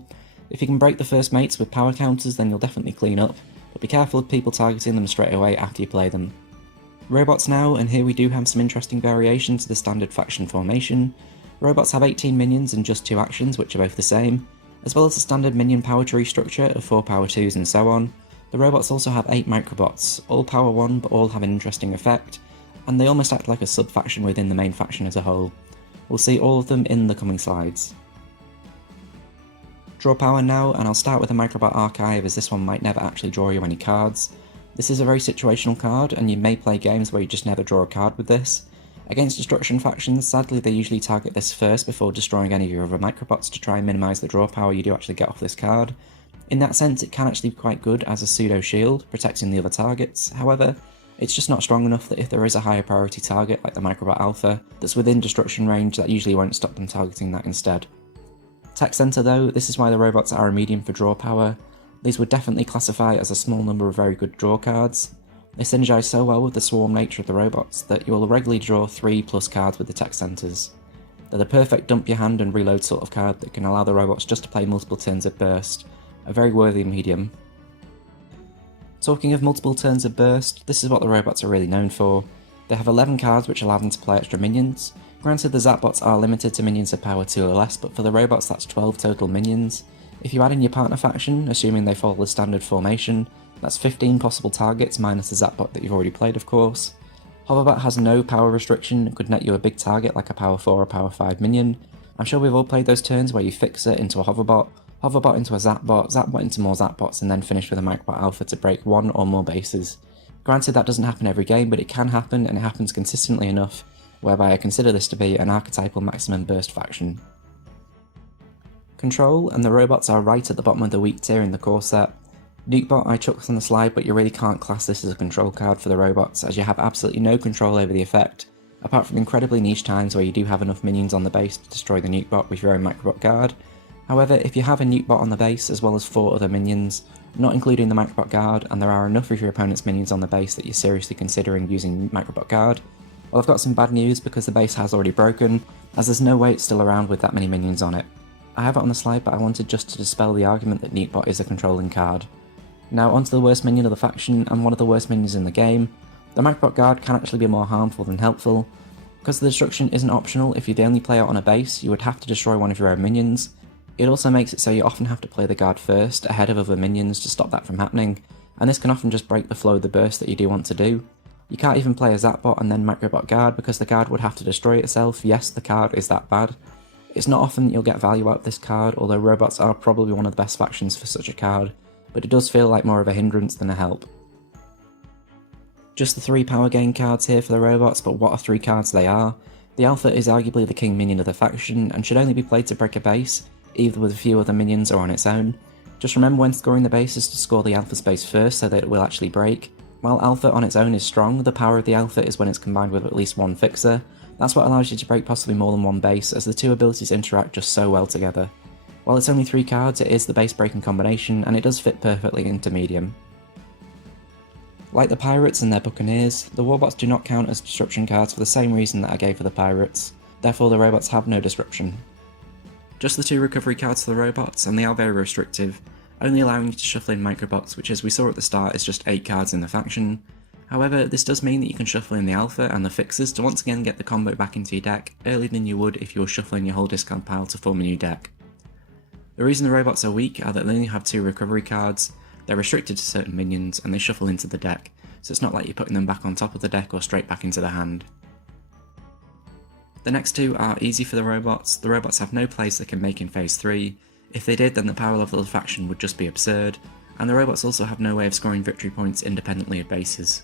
If you can break the first mates with power counters, then you'll definitely clean up, but be careful of people targeting them straight away after you play them. Robots now, and here we do have some interesting variations to the standard faction formation. Robots have 18 minions and just 2 actions, which are both the same, as well as the standard minion power tree structure of 4 power 2s and so on. The robots also have 8 microbots, all power 1 but all have an interesting effect, and they almost act like a sub-faction within the main faction as a whole. We'll see all of them in the coming slides. Draw power now, and I'll start with a microbot archive as this one might never actually draw you any cards. This is a very situational card, and you may play games where you just never draw a card with this. Against destruction factions, sadly they usually target this first before destroying any of your other microbots to try and minimise the draw power you do actually get off this card. In that sense, it can actually be quite good as a pseudo shield, protecting the other targets. However, it's just not strong enough that if there is a higher priority target like the Microbot Alpha that's within destruction range, that usually won't stop them targeting that instead. Tech Center though, this is why the robots are a medium for draw power. These would definitely classify as a small number of very good draw cards. They synergize so well with the swarm nature of the robots that you will regularly draw 3+ cards with the tech centers. They're the perfect dump your hand and reload sort of card that can allow the robots just to play multiple turns of burst, a very worthy medium. Talking of multiple turns of burst, this is what the robots are really known for. They have 11 cards which allow them to play extra minions. Granted, the Zapbots are limited to minions of power 2 or less, but for the robots that's 12 total minions. If you add in your partner faction, assuming they follow the standard formation, that's 15 possible targets minus the Zapbot that you've already played of course. Hoverbot has no power restriction and could net you a big target like a power 4 or power 5 minion. I'm sure we've all played those turns where you fix it into a Hoverbot, Hoverbot into a Zapbot, Zapbot into more Zapbots, and then finish with a Microbot Alpha to break 1 or more bases. Granted, that doesn't happen every game, but it can happen, and it happens consistently enough, whereby I consider this to be an archetypal maximum burst faction. Control, and the robots are right at the bottom of the weak tier in the core set. Nukebot I chucked on the slide, but you really can't class this as a control card for the robots, as you have absolutely no control over the effect, apart from incredibly niche times where you do have enough minions on the base to destroy the Nukebot with your own Microbot guard. However, if you have a Nukebot on the base as well as 4 other minions, not including the Microbot guard, and there are enough of your opponent's minions on the base that you're seriously considering using Microbot guard, well, I've got some bad news because the base has already broken, as there's no way it's still around with that many minions on it. I have it on the slide, but I wanted just to dispel the argument that Nukebot is a controlling card. Now onto the worst minion of the faction, and one of the worst minions in the game. The Microbot guard can actually be more harmful than helpful. Because the destruction isn't optional, if you're the only player on a base, you would have to destroy one of your own minions. It also makes it so you often have to play the guard first, ahead of other minions to stop that from happening, and this can often just break the flow of the burst that you do want to do. You can't even play a Zapbot and then Microbot Guard because the guard would have to destroy itself. Yes, the card is that bad. It's not often that you'll get value out of this card, although robots are probably one of the best factions for such a card, but it does feel like more of a hindrance than a help. Just the 3 power gain cards here for the robots, but what a 3 cards they are. The Alpha is arguably the king minion of the faction, and should only be played to break a base, either with a few other minions or on its own. Just remember when scoring the bases to score the Alpha space first so that it will actually break. While Alpha on its own is strong, the power of the Alpha is when it's combined with at least one fixer. That's what allows you to break possibly more than one base, as the two abilities interact just so well together. While it's only 3 cards, it is the base breaking combination, and it does fit perfectly into medium. Like the Pirates and their Buccaneers, the Warbots do not count as disruption cards for the same reason that I gave for the Pirates, therefore the robots have no disruption. Just the 2 recovery cards for the robots, and they are very restrictive, only allowing you to shuffle in Microbots, which as we saw at the start is just 8 cards in the faction. However, this does mean that you can shuffle in the Alpha and the Fixers to once again get the combo back into your deck earlier than you would if you were shuffling your whole discard pile to form a new deck. The reason the robots are weak are that they only have 2 recovery cards, they're restricted to certain minions, and they shuffle into the deck, so it's not like you're putting them back on top of the deck or straight back into the hand. The next 2 are easy for the robots have no plays they can make in phase 3, if they did then the power level of the faction would just be absurd, and the robots also have no way of scoring victory points independently of bases.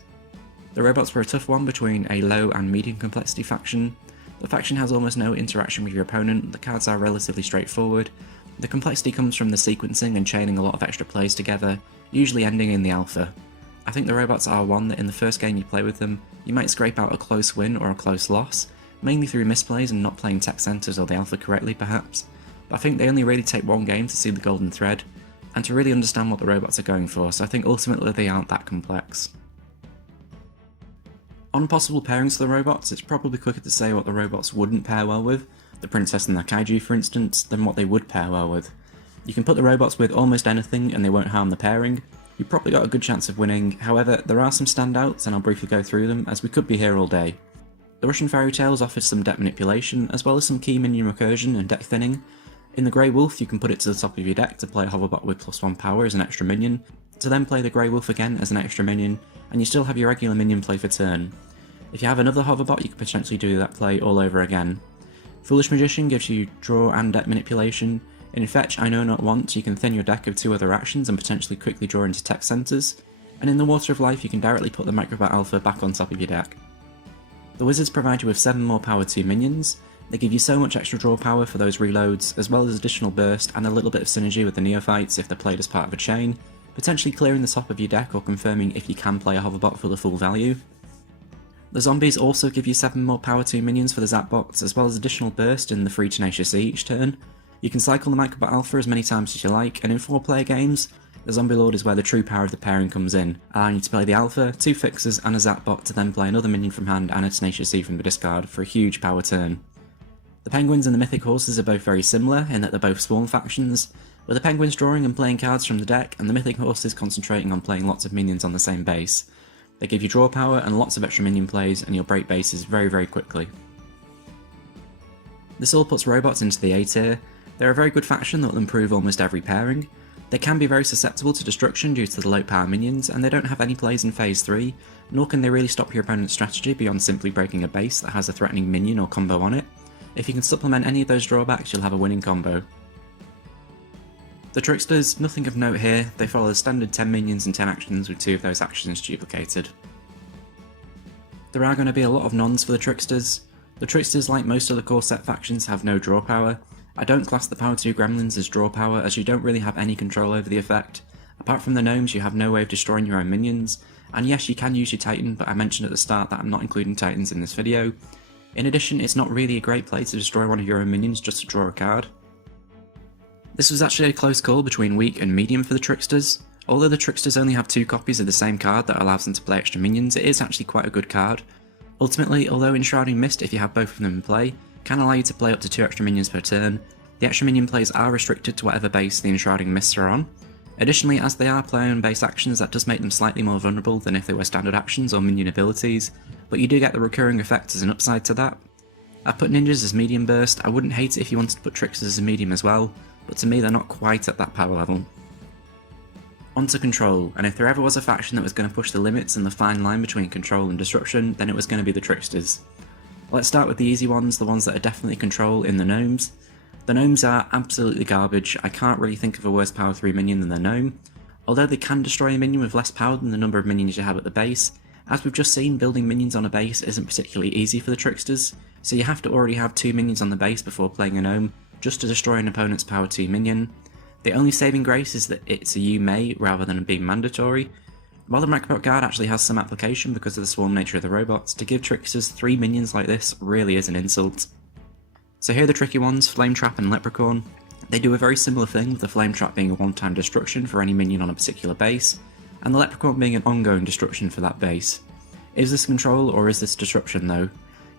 The robots were a tough one between a low and medium complexity faction. The faction has almost no interaction with your opponent, the cards are relatively straightforward. The complexity comes from the sequencing and chaining a lot of extra plays together, usually ending in the Alpha. I think the robots are one that in the first game you play with them, you might scrape out a close win or a close loss, mainly through misplays and not playing tech centers or the Alpha correctly perhaps, but I think they only really take one game to see the golden thread, and to really understand what the robots are going for, so I think ultimately they aren't that complex. On possible pairings for the robots, it's probably quicker to say what the robots wouldn't pair well with, the Princess and the Kaiju for instance, than what they would pair well with. You can put the robots with almost anything and they won't harm the pairing. You've probably got a good chance of winning, however there are some standouts and I'll briefly go through them as we could be here all day. The Russian Fairy Tales offers some deck manipulation as well as some key minion recursion and deck thinning. In the Grey Wolf you can put it to the top of your deck to play a Hoverbot with +1 power as an extra minion, to then play the Grey Wolf again as an extra minion, and you still have your regular minion play for turn. If you have another Hoverbot you could potentially do that play all over again. Foolish Magician gives you draw and deck manipulation. In Fetch, I Know Not Want, you can thin your deck of 2 other actions and potentially quickly draw into tech centers, and in the Water of Life you can directly put the Microbot Alpha back on top of your deck. The Wizards provide you with 7 more power 2 minions. They give you so much extra draw power for those reloads, as well as additional burst and a little bit of synergy with the Neophytes if they're played as part of a chain, potentially clearing the top of your deck or confirming if you can play a Hoverbot for the full value. The Zombies also give you 7 more power 2 minions for the Zapbots, as well as additional burst in the free Tenacious E each turn. You can cycle the Microbot Alpha as many times as you like, and in 4-player games, the Zombie Lord is where the true power of the pairing comes in, allowing you to play the Alpha, 2 Fixers and a Zapbot to then play another minion from hand and a Tenacious E from the discard for a huge power turn. The Penguins and the Mythic Horses are both very similar in that they're both Swarm factions, with the Penguins drawing and playing cards from the deck and the Mythic Horses concentrating on playing lots of minions on the same base. They give you draw power and lots of extra minion plays and you'll break bases very quickly. This all puts robots into the A tier. They're a very good faction that will improve almost every pairing. They can be very susceptible to destruction due to the low power minions, and they don't have any plays in phase 3, nor can they really stop your opponent's strategy beyond simply breaking a base that has a threatening minion or combo on it. If you can supplement any of those drawbacks, you'll have a winning combo. The Tricksters, nothing of note here, they follow the standard 10 minions and 10 actions with 2 of those actions duplicated. There are going to be a lot of nons for the Tricksters. The Tricksters, like most of the core set factions, have no draw power. I don't class the power 2 gremlins as draw power as you don't really have any control over the effect. Apart from the gnomes you have no way of destroying your own minions, and yes you can use your Titan, but I mentioned at the start that I'm not including Titans in this video. In addition, it's not really a great play to destroy one of your own minions just to draw a card. This was actually a close call between weak and medium for the Tricksters. Although the Tricksters only have 2 copies of the same card that allows them to play extra minions, it is actually quite a good card. Ultimately, although Enshrouding Mist, if you have both of them in play, can allow you to play up to 2 extra minions per turn, the extra minion plays are restricted to whatever base the Enshrouding Mists are on. Additionally, as they are player-owned base actions, that does make them slightly more vulnerable than if they were standard actions or minion abilities, but you do get the recurring effect as an upside to that. I put ninjas as medium burst. I wouldn't hate it if you wanted to put tricksters as a medium as well, but to me they're not quite at that power level. Onto control, and if there ever was a faction that was going to push the limits and the fine line between control and disruption, then it was going to be the Tricksters. Let's start with the easy ones, the ones that are definitely control in the Gnomes. The Gnomes are absolutely garbage. I can't really think of a worse power 3 minion than the Gnome. Although they can destroy a minion with less power than the number of minions you have at the base, as we've just seen, building minions on a base isn't particularly easy for the Tricksters, so you have to already have 2 minions on the base before playing a Gnome, just to destroy an opponent's power 2 minion. The only saving grace is that it's a you may rather than being mandatory. While the Microbot Guard actually has some application because of the swarm nature of the robots, to give Tricksters 3 minions like this really is an insult. So here are the tricky ones, Flame Trap and Leprechaun. They do a very similar thing, with the Flame Trap being a one-time destruction for any minion on a particular base, and the Leprechaun being an ongoing destruction for that base. Is this control or is this disruption though?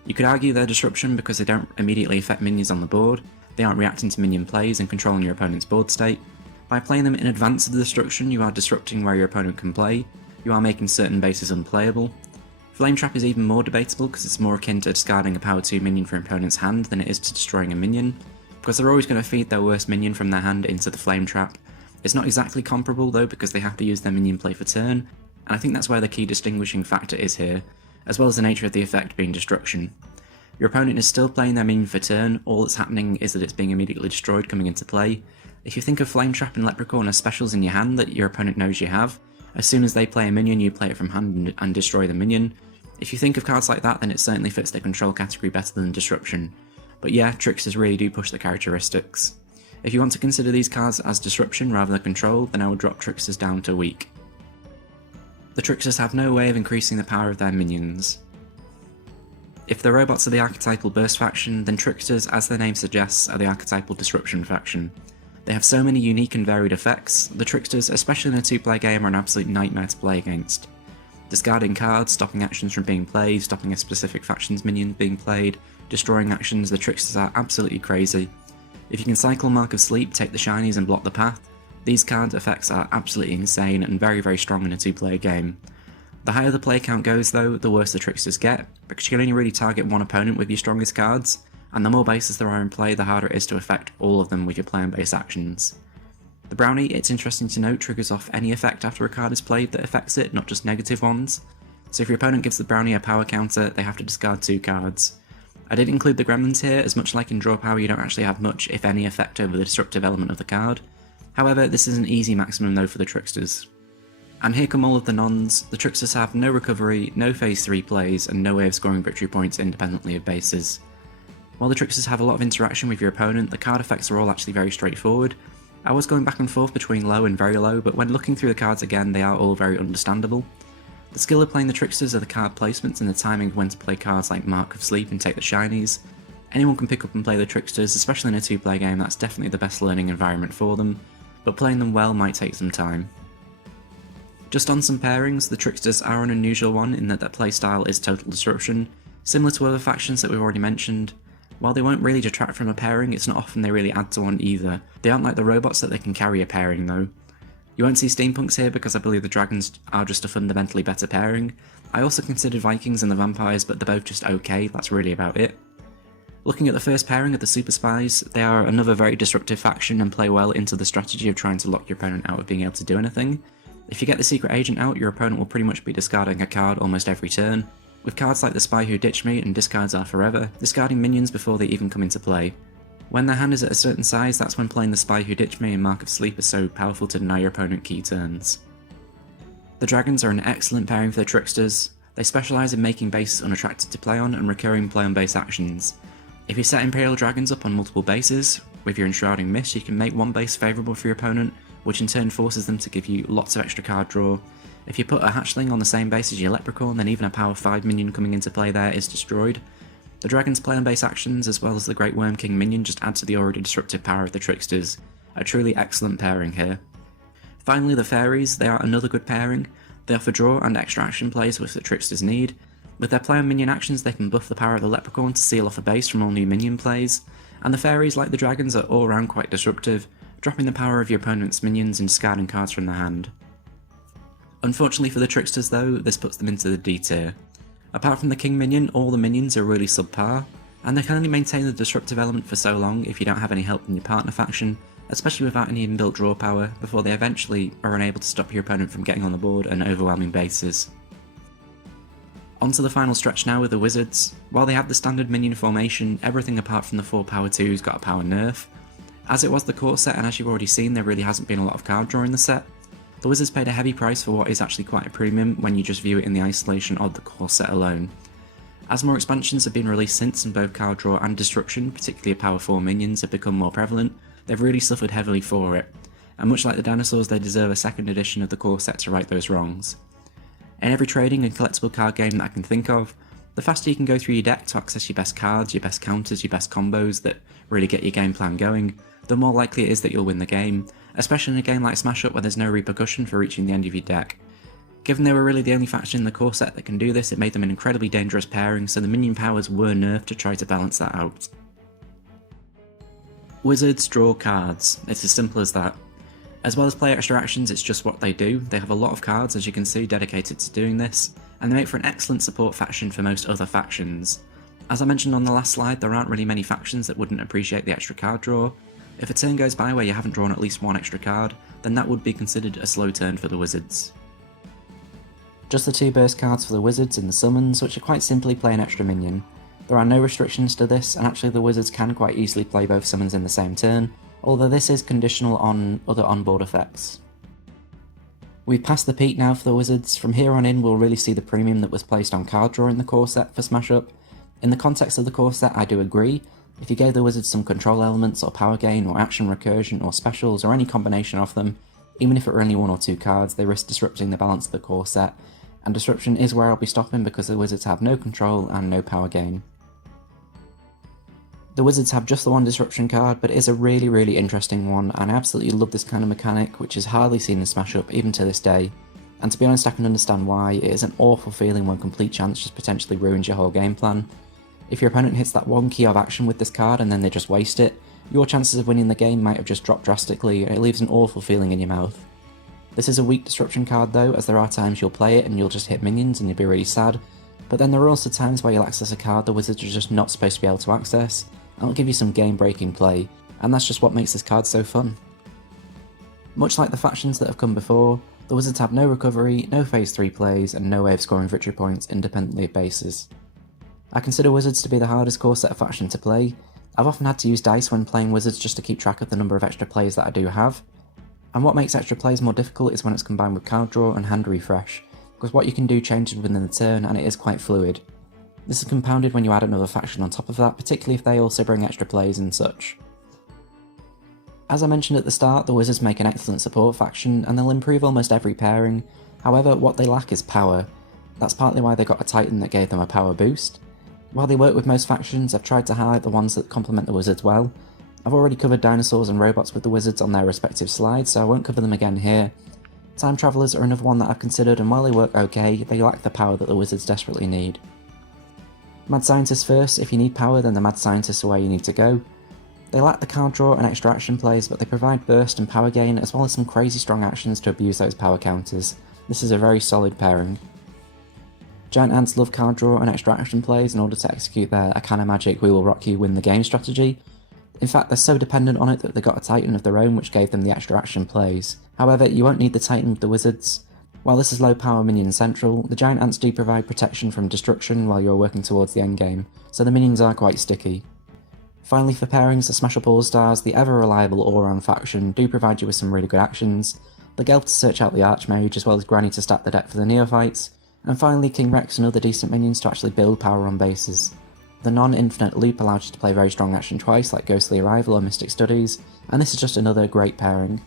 You could argue they're disruption because they don't immediately affect minions on the board, they aren't reacting to minion plays and controlling your opponent's board state. By playing them in advance of the destruction, you are disrupting where your opponent can play, you are making certain bases unplayable. Flame Trap is even more debatable because it's more akin to discarding a power 2 minion from your opponent's hand than it is to destroying a minion, because they're always going to feed their worst minion from their hand into the Flame Trap. It's not exactly comparable though because they have to use their minion play for turn, and I think that's where the key distinguishing factor is here, as well as the nature of the effect being destruction. Your opponent is still playing their minion for turn, all that's happening is that it's being immediately destroyed coming into play. If you think of Flame Trap and Leprechaun as specials in your hand that your opponent knows you have, as soon as they play a minion you play it from hand and destroy the minion. If you think of cards like that, then it certainly fits their control category better than disruption. But yeah, Tricksters really do push the characteristics. If you want to consider these cards as disruption rather than control, then I would drop Tricksters down to weak. The Tricksters have no way of increasing the power of their minions. If the robots are the archetypal burst faction, then Tricksters, as their name suggests, are the archetypal disruption faction. They have so many unique and varied effects, the Tricksters, especially in a 2-player game, are an absolute nightmare to play against. Discarding cards, stopping actions from being played, stopping a specific faction's minion being played, destroying actions, the Tricksters are absolutely crazy. If you can cycle Mark of Sleep, take the shinies and block the path, these card effects are absolutely insane and very strong in a 2-player game. The higher the play count goes though, the worse the Tricksters get, because you can only really target one opponent with your strongest cards, and the more bases there are in play, the harder it is to affect all of them with your play-on-base actions. The Brownie, it's interesting to note, triggers off any effect after a card is played that affects it, not just negative ones. So if your opponent gives the Brownie a power counter, they have to discard 2 cards. I did include the Gremlins here, as much like in Draw Power you don't actually have much, if any, effect over the destructive element of the card. However, this is an easy maximum though for the Tricksters. And here come all of the nons. The Tricksters have no recovery, no phase 3 plays, and no way of scoring victory points independently of bases. While the Tricksters have a lot of interaction with your opponent, the card effects are all actually very straightforward. I was going back and forth between low and very low, but when looking through the cards again, they are all very understandable. The skill of playing the Tricksters are the card placements and the timing of when to play cards like Mark of Sleep and take the shinies. Anyone can pick up and play the Tricksters, especially in a 2-player game, that's definitely the best learning environment for them, but playing them well might take some time. Just on some pairings, the Tricksters are an unusual one in that their playstyle is total disruption, similar to other factions that we've already mentioned. While they won't really detract from a pairing, it's not often they really add to one either. They aren't like the robots that they can carry a pairing though. You won't see Steampunks here because I believe the Dragons are just a fundamentally better pairing. I also considered Vikings and the Vampires, but they're both just okay, that's really about it. Looking at the first pairing of the Super Spies, they are another very disruptive faction and play well into the strategy of trying to lock your opponent out of being able to do anything. If you get the Secret Agent out, your opponent will pretty much be discarding a card almost every turn. With cards like the Spy Who Ditched Me and Discards Are Forever, discarding minions before they even come into play. When their hand is at a certain size, that's when playing the Spy Who Ditched Me and Mark of Sleep are so powerful to deny your opponent key turns. The Dragons are an excellent pairing for the Tricksters. They specialise in making bases unattractive to play on and recurring play on base actions. If you set Imperial Dragons up on multiple bases, with your Enshrouding Mist you can make one base favourable for your opponent, which in turn forces them to give you lots of extra card draw. If you put a Hatchling on the same base as your Leprechaun, then even a power 5 minion coming into play there is destroyed. The Dragons' play on base actions, as well as the Great Worm King minion, just add to the already disruptive power of the Tricksters. A truly excellent pairing here. Finally, the Fairies, they are another good pairing. They offer draw and extra action plays which the Tricksters need. With their play on minion actions, they can buff the power of the Leprechaun to seal off a base from all new minion plays, and the Fairies, like the Dragons, are all around quite disruptive, dropping the power of your opponent's minions and discarding cards from their hand. Unfortunately for the Tricksters though, this puts them into the D tier. Apart from the King minion, all the minions are really subpar, and they can only maintain the disruptive element for so long if you don't have any help from your partner faction, especially without any inbuilt draw power, before they eventually are unable to stop your opponent from getting on the board and overwhelming bases. On to the final stretch now with the Wizards. While they have the standard minion formation, everything apart from the 4 power 2's got a power nerf. As it was the core set, and as you've already seen, there really hasn't been a lot of card draw in the set. The Wizards paid a heavy price for what is actually quite a premium when you just view it in the isolation of the core set alone. As more expansions have been released since and both card draw and destruction, particularly power 4 minions, have become more prevalent, they've really suffered heavily for it, and much like the Dinosaurs, they deserve a second edition of the core set to right those wrongs. In every trading and collectible card game that I can think of, the faster you can go through your deck to access your best cards, your best counters, your best combos that really get your game plan going, the more likely it is that you'll win the game, especially in a game like Smash Up where there's no repercussion for reaching the end of your deck. Given they were really the only faction in the core set that can do this, it made them an incredibly dangerous pairing, so the minion powers were nerfed to try to balance that out. Wizards draw cards, it's as simple as that. As well as play extra actions, it's just what they do. They have a lot of cards, as you can see, dedicated to doing this, and they make for an excellent support faction for most other factions. As I mentioned on the last slide, there aren't really many factions that wouldn't appreciate the extra card draw. If a turn goes by where you haven't drawn at least one extra card, then that would be considered a slow turn for the Wizards. Just the 2 burst cards for the Wizards in the summons, which are quite simply play an extra minion. There are no restrictions to this, and actually the Wizards can quite easily play both summons in the same turn, although this is conditional on other onboard effects. We've passed the peak now for the Wizards. From here on in we'll really see the premium that was placed on card draw in the core set for Smash Up. In the context of the core set, I do agree. If you gave the Wizards some control elements or power gain or action recursion or specials or any combination of them, even if it were only 1 or 2 cards, they risk disrupting the balance of the core set, and disruption is where I'll be stopping because the Wizards have no control and no power gain. The Wizards have just the 1 disruption card, but it is a really interesting one, and I absolutely love this kind of mechanic, which is hardly seen in Smash Up even to this day. And to be honest, I can understand why. It is an awful feeling when complete chance just potentially ruins your whole game plan. If your opponent hits that 1 key of action with this card and then they just waste it, your chances of winning the game might have just dropped drastically, and it leaves an awful feeling in your mouth. This is a weak disruption card though, as there are times you'll play it and you'll just hit minions and you'll be really sad, but then there are also times where you'll access a card the Wizards are just not supposed to be able to access, and it'll give you some game-breaking play, and that's just what makes this card so fun. Much like the factions that have come before, the Wizards have no recovery, no phase 3 plays, and no way of scoring victory points independently of bases. I consider Wizards to be the hardest core set faction to play. I've often had to use dice when playing Wizards just to keep track of the number of extra plays that I do have, and what makes extra plays more difficult is when it's combined with card draw and hand refresh, because what you can do changes within the turn and it is quite fluid. This is compounded when you add another faction on top of that, particularly if they also bring extra plays and such. As I mentioned at the start, the Wizards make an excellent support faction, and they'll improve almost every pairing. However, what they lack is power. That's partly why they got a Titan that gave them a power boost. While they work with most factions, I've tried to highlight the ones that complement the Wizards well. I've already covered Dinosaurs and Robots with the Wizards on their respective slides, so I won't cover them again here. Time Travelers are another one that I've considered, and while they work okay, they lack the power that the Wizards desperately need. Mad Scientists first. If you need power, then the Mad Scientists are where you need to go. They lack the card draw and extra action plays, but they provide burst and power gain, as well as some crazy strong actions to abuse those power counters. This is a very solid pairing. Giant Ants love card draw and extra action plays in order to execute their "I Kinda Magic, we will rock you, win the game" strategy. In fact, they're so dependent on it that they got a Titan of their own which gave them the extra action plays. However, you won't need the Titan with the Wizards. While this is low power minion central, the Giant Ants do provide protection from destruction while you're working towards the endgame, so the minions are quite sticky. Finally, for pairings, the Smash Up All-Stars, the ever reliable all-round faction, do provide you with some really good actions. The Gelf to search out the Archmage, as well as Granny to stack the deck for the Neophytes, and finally King Rex and other decent minions to actually build power on bases. The non-infinite loop allows you to play very strong action twice, like Ghostly Arrival or Mystic Studies, and this is just another great pairing.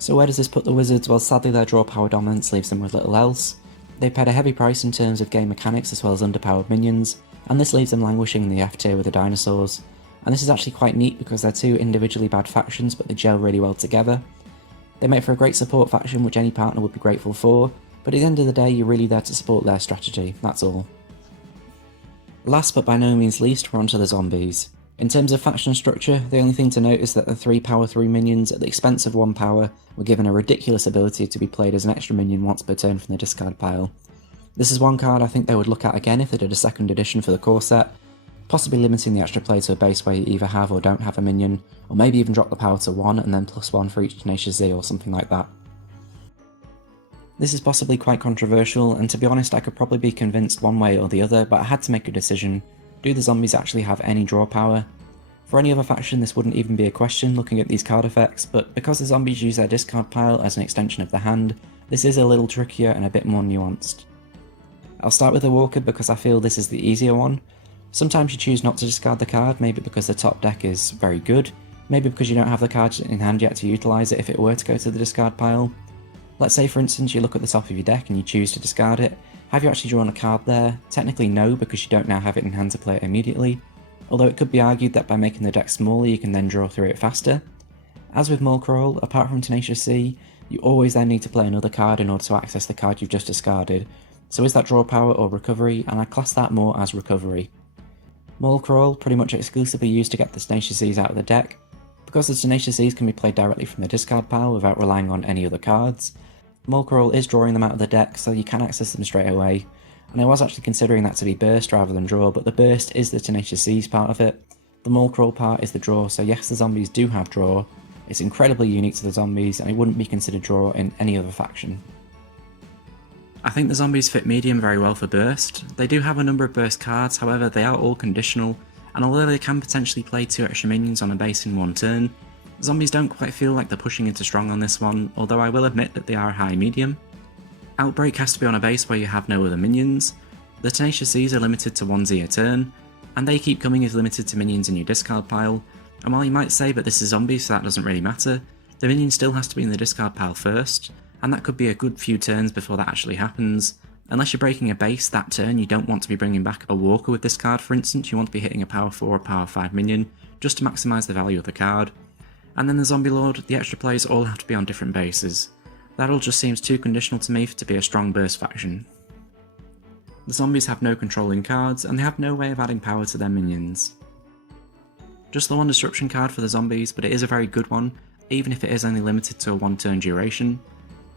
So where does this put the Wizards? Well, sadly their draw power dominance leaves them with little else. They paid a heavy price in terms of game mechanics as well as underpowered minions, and this leaves them languishing in the F tier with the Dinosaurs. And this is actually quite neat because they're 2 individually bad factions, but they gel really well together. They make for a great support faction which any partner would be grateful for, but at the end of the day you're really there to support their strategy, that's all. Last but by no means least, we're onto the zombies. In terms of faction structure, the only thing to note is that the 3 power 3 minions at the expense of 1 power were given a ridiculous ability to be played as an extra minion once per turn from the discard pile. This is one card I think they would look at again if they did a second edition for the core set. possibly limiting the extra play to a base where you either have or don't have a minion, or maybe even drop the power to 1 and then +1 for each Tenacious Z or something like that. This is possibly quite controversial, and to be honest I could probably be convinced one way or the other, but I had to make a decision. Do the zombies actually have any draw power? For any other faction this wouldn't even be a question looking at these card effects, but because the zombies use their discard pile as an extension of the hand, this is a little trickier and a bit more nuanced. I'll start with the Walker because I feel this is the easier one. Sometimes you choose not to discard the card, maybe because the top deck is very good, maybe because you don't have the card in hand yet to utilise it if it were to go to the discard pile. Let's say for instance you look at the top of your deck and you choose to discard it. Have you actually drawn a card there? Technically no, because you don't now have it in hand to play it immediately, although it could be argued that by making the deck smaller you can then draw through it faster. As with Mole Crawl, apart from Tenacious Z, you always then need to play another card in order to access the card you've just discarded, so is that draw power or recovery, and I class that more as recovery. Mole Crawl, pretty much exclusively used to get the Tenacious Z's out of the deck. Because the Tenacious Z's can be played directly from the discard pile without relying on any other cards, Mole Crawl is drawing them out of the deck so you can access them straight away, and I was actually considering that to be burst rather than draw, but the burst is the Tenacious Z's part of it. The Mole Crawl part is the draw, so yes, the zombies do have draw. It's incredibly unique to the zombies and it wouldn't be considered draw in any other faction. I think the zombies fit medium very well for burst. They do have a number of burst cards, however they are all conditional, and although they can potentially play 2 extra minions on a base in one turn, zombies don't quite feel like they're pushing into strong on this one, although I will admit that they are high medium. Outbreak has to be on a base where you have no other minions. The Tenacious Z's are limited to 1 Z a turn, and they keep coming as limited to minions in your discard pile, and while you might say that this is zombies so that doesn't really matter, the minion still has to be in the discard pile first, and that could be a good few turns before that actually happens. Unless you're breaking a base that turn, you don't want to be bringing back a Walker with this card for instance, you want to be hitting a power 4 or power 5 minion, just to maximise the value of the card. And then the Zombie Lord, the extra players all have to be on different bases. That all just seems too conditional to me to be a strong burst faction. The zombies have no controlling cards, and they have no way of adding power to their minions. Just the one disruption card for the zombies, but it is a very good one, even if it is only limited to a 1 turn duration.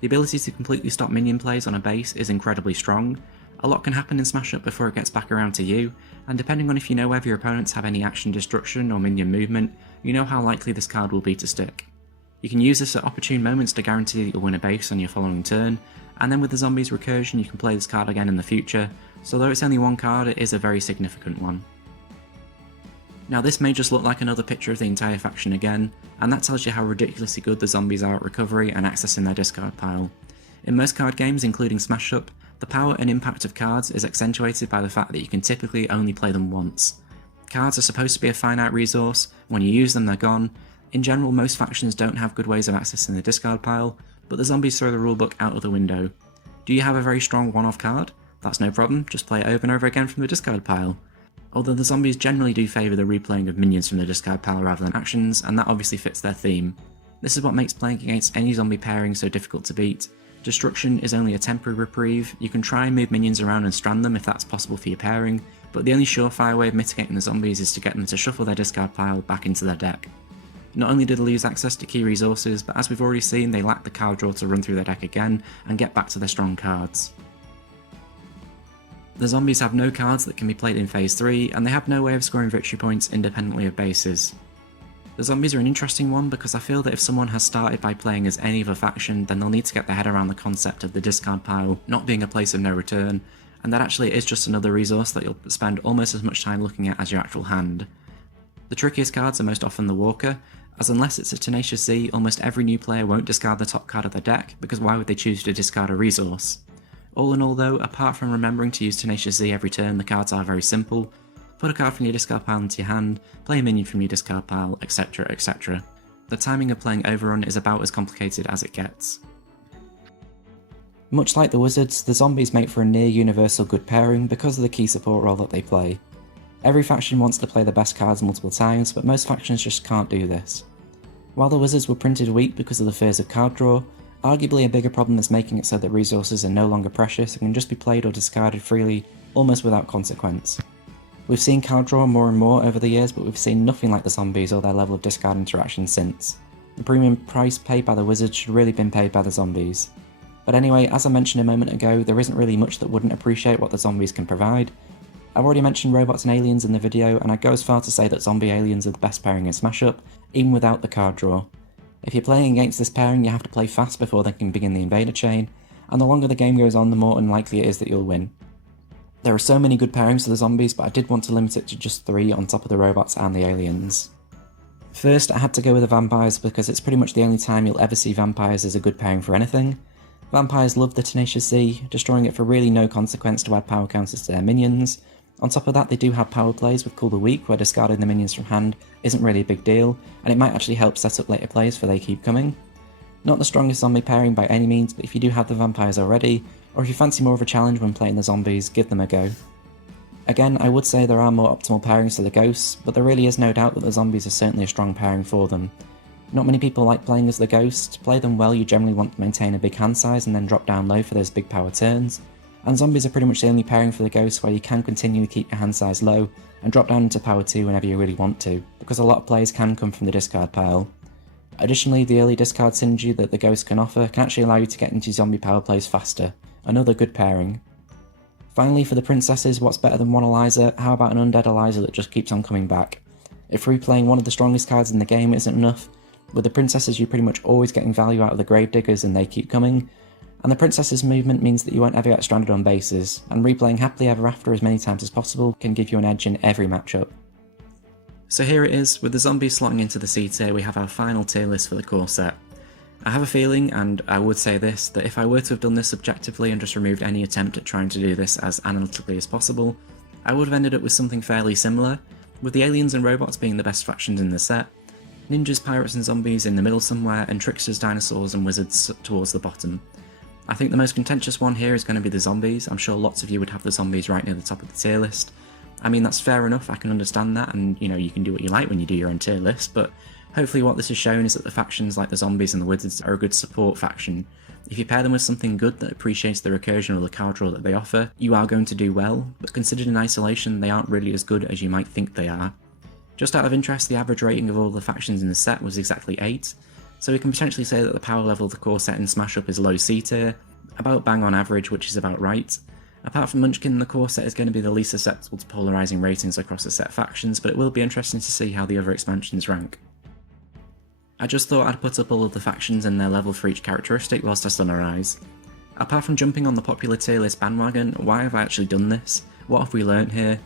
The ability to completely stop minion plays on a base is incredibly strong. A lot can happen in Smash Up before it gets back around to you, and depending on if you know whether your opponents have any action destruction or minion movement, you know how likely this card will be to stick. You can use this at opportune moments to guarantee that you'll win a base on your following turn, and then with the zombies recursion you can play this card again in the future, so though it's only one card, it is a very significant one. Now this may just look like another picture of the entire faction again, and that tells you how ridiculously good the zombies are at recovery and accessing their discard pile. In most card games, including Smash Up, the power and impact of cards is accentuated by the fact that you can typically only play them once. Cards are supposed to be a finite resource, when you use them they're gone. In general, most factions don't have good ways of accessing the discard pile, but the zombies throw the rulebook out of the window. Do you have a very strong one-off card? That's no problem, just play it over and over again from the discard pile. Although the zombies generally do favour the replaying of minions from the discard pile rather than actions, and that obviously fits their theme. This is what makes playing against any zombie pairing so difficult to beat. Destruction is only a temporary reprieve, you can try and move minions around and strand them if that's possible for your pairing, but the only surefire way of mitigating the zombies is to get them to shuffle their discard pile back into their deck. Not only do they lose access to key resources, but as we've already seen, they lack the card draw to run through their deck again and get back to their strong cards. The zombies have no cards that can be played in Phase 3, and they have no way of scoring victory points independently of bases. The zombies are an interesting one because I feel that if someone has started by playing as any other faction, then they'll need to get their head around the concept of the discard pile not being a place of no return, and that actually is just another resource that you'll spend almost as much time looking at as your actual hand. The trickiest cards are most often the Walker, as unless it's a Tenacious Z, almost every new player won't discard the top card of their deck, because why would they choose to discard a resource? All in all though, apart from remembering to use Tenacious Z every turn, the cards are very simple. Put a card from your discard pile into your hand, play a minion from your discard pile, etc, etc. The timing of playing Overrun is about as complicated as it gets. Much like the Wizards, the zombies make for a near universal good pairing because of the key support role that they play. Every faction wants to play the best cards multiple times, but most factions just can't do this. While the Wizards were printed weak because of the fears of card draw, arguably a bigger problem is making it so that resources are no longer precious and can just be played or discarded freely, almost without consequence. We've seen card draw more and more over the years, but we've seen nothing like the zombies or their level of discard interaction since. The premium price paid by the Wizards should really have been paid by the zombies. But anyway, as I mentioned a moment ago, there isn't really much that wouldn't appreciate what the zombies can provide. I've already mentioned robots and aliens in the video, and I'd go as far to say that zombie aliens are the best pairing in Smash Up, even without the card draw. If you're playing against this pairing, you have to play fast before they can begin the invader chain, and the longer the game goes on, the more unlikely it is that you'll win. There are so many good pairings for the zombies, but I did want to limit it to just 3 on top of the robots and the aliens. First, I had to go with the vampires because it's pretty much the only time you'll ever see vampires as a good pairing for anything. Vampires love the Tenacious Z, destroying it for really no consequence to add power counters to their minions. On top of that, they do have power plays with Cool the Weak, where discarding the minions from hand isn't really a big deal, and it might actually help set up later plays for They Keep Coming. Not the strongest zombie pairing by any means, but if you do have the vampires already, or if you fancy more of a challenge when playing the zombies, give them a go. Again, I would say there are more optimal pairings to the ghosts, but there really is no doubt that the zombies are certainly a strong pairing for them. Not many people like playing as the ghost. To play them well, you generally want to maintain a big hand size and then drop down low for those big power turns. And zombies are pretty much the only pairing for the ghosts where you can continually keep your hand size low and drop down into power 2 whenever you really want to, because a lot of plays can come from the discard pile. Additionally, the early discard synergy that the ghost can offer can actually allow you to get into zombie power plays faster. Another good pairing. Finally, for the princesses, what's better than one Eliza? How about an undead Eliza that just keeps on coming back? If replaying one of the strongest cards in the game isn't enough, with the princesses you're pretty much always getting value out of the Gravediggers and They Keep Coming, and the princess's movement means that you won't ever get stranded on bases, and replaying Happily Ever After as many times as possible can give you an edge in every matchup. So here it is, with the zombies slotting into the C tier, we have our final tier list for the core set. I have a feeling, and I would say this, that if I were to have done this subjectively and just removed any attempt at trying to do this as analytically as possible, I would have ended up with something fairly similar, with the aliens and robots being the best factions in the set, ninjas, pirates and zombies in the middle somewhere, and tricksters, dinosaurs and wizards towards the bottom. I think the most contentious one here is going to be the zombies. I'm sure lots of you would have the zombies right near the top of the tier list. I mean, that's fair enough, I can understand that, and you can do what you like when you do your own tier list, but hopefully what this has shown is that the factions like the zombies and the wizards are a good support faction. If you pair them with something good that appreciates the recursion or the card draw that they offer, you are going to do well, but considered in isolation, they aren't really as good as you might think they are. Just out of interest, the average rating of all the factions in the set was exactly 8, so we can potentially say that the power level of the core set in Smash Up is low C tier, about bang on average, which is about right. Apart from Munchkin, the core set is going to be the least susceptible to polarising ratings across the set factions, but it will be interesting to see how the other expansions rank. I just thought I'd put up all of the factions and their level for each characteristic whilst I summarise. Apart from jumping on the popular tier list bandwagon, why have I actually done this? What have we learnt here?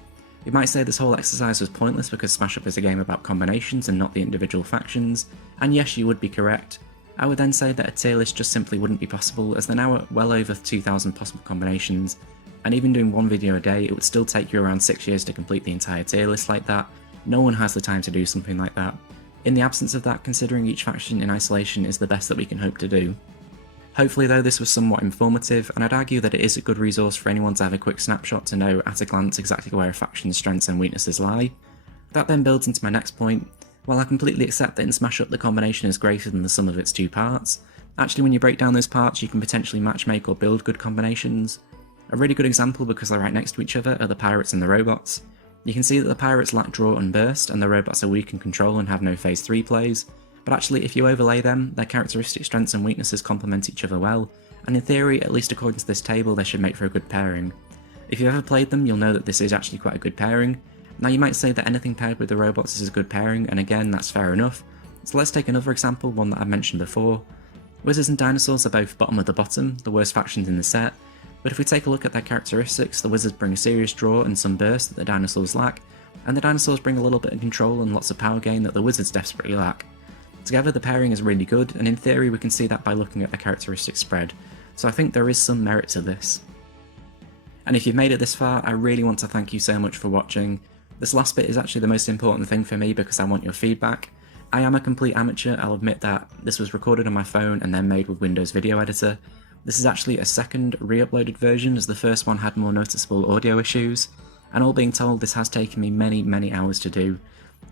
You might say this whole exercise was pointless because Smash Up is a game about combinations and not the individual factions, and yes, you would be correct. I would then say that a tier list just simply wouldn't be possible, as there now are well over 2,000 possible combinations, and even doing one video a day, it would still take you around 6 years to complete the entire tier list like that. No one has the time to do something like that. In the absence of that, considering each faction in isolation is the best that we can hope to do. Hopefully though, this was somewhat informative, and I'd argue that it is a good resource for anyone to have a quick snapshot to know at a glance exactly where a faction's strengths and weaknesses lie. That then builds into my next point. While I completely accept that in Smash Up the combination is greater than the sum of its two parts, actually when you break down those parts you can potentially matchmake or build good combinations. A really good example, because they're right next to each other, are the pirates and the robots. You can see that the pirates lack draw and burst, and the robots are weak in control and have no phase 3 plays, but actually if you overlay them, their characteristic strengths and weaknesses complement each other well, and in theory, at least according to this table, they should make for a good pairing. If you've ever played them, you'll know that this is actually quite a good pairing. Now you might say that anything paired with the robots is a good pairing, and again, that's fair enough. So let's take another example, one that I've mentioned before. Wizards and dinosaurs are both bottom of the bottom, the worst factions in the set, but if we take a look at their characteristics, the wizards bring a serious draw and some burst that the dinosaurs lack, and the dinosaurs bring a little bit of control and lots of power gain that the wizards desperately lack. Together the pairing is really good, and in theory we can see that by looking at the characteristic spread, so I think there is some merit to this. And if you've made it this far, I really want to thank you so much for watching. This last bit is actually the most important thing for me because I want your feedback. I am a complete amateur, I'll admit that. This was recorded on my phone and then made with Windows Video Editor. This is actually a second re-uploaded version, as the first one had more noticeable audio issues, and all being told, this has taken me many hours to do,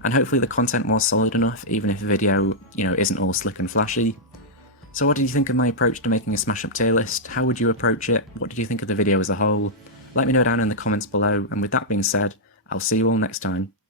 and hopefully the content was solid enough, even if the video, isn't all slick and flashy. So what did you think of my approach to making a Smash Up tier list? How would you approach it? What did you think of the video as a whole? Let me know down in the comments below, and with that being said, I'll see you all next time.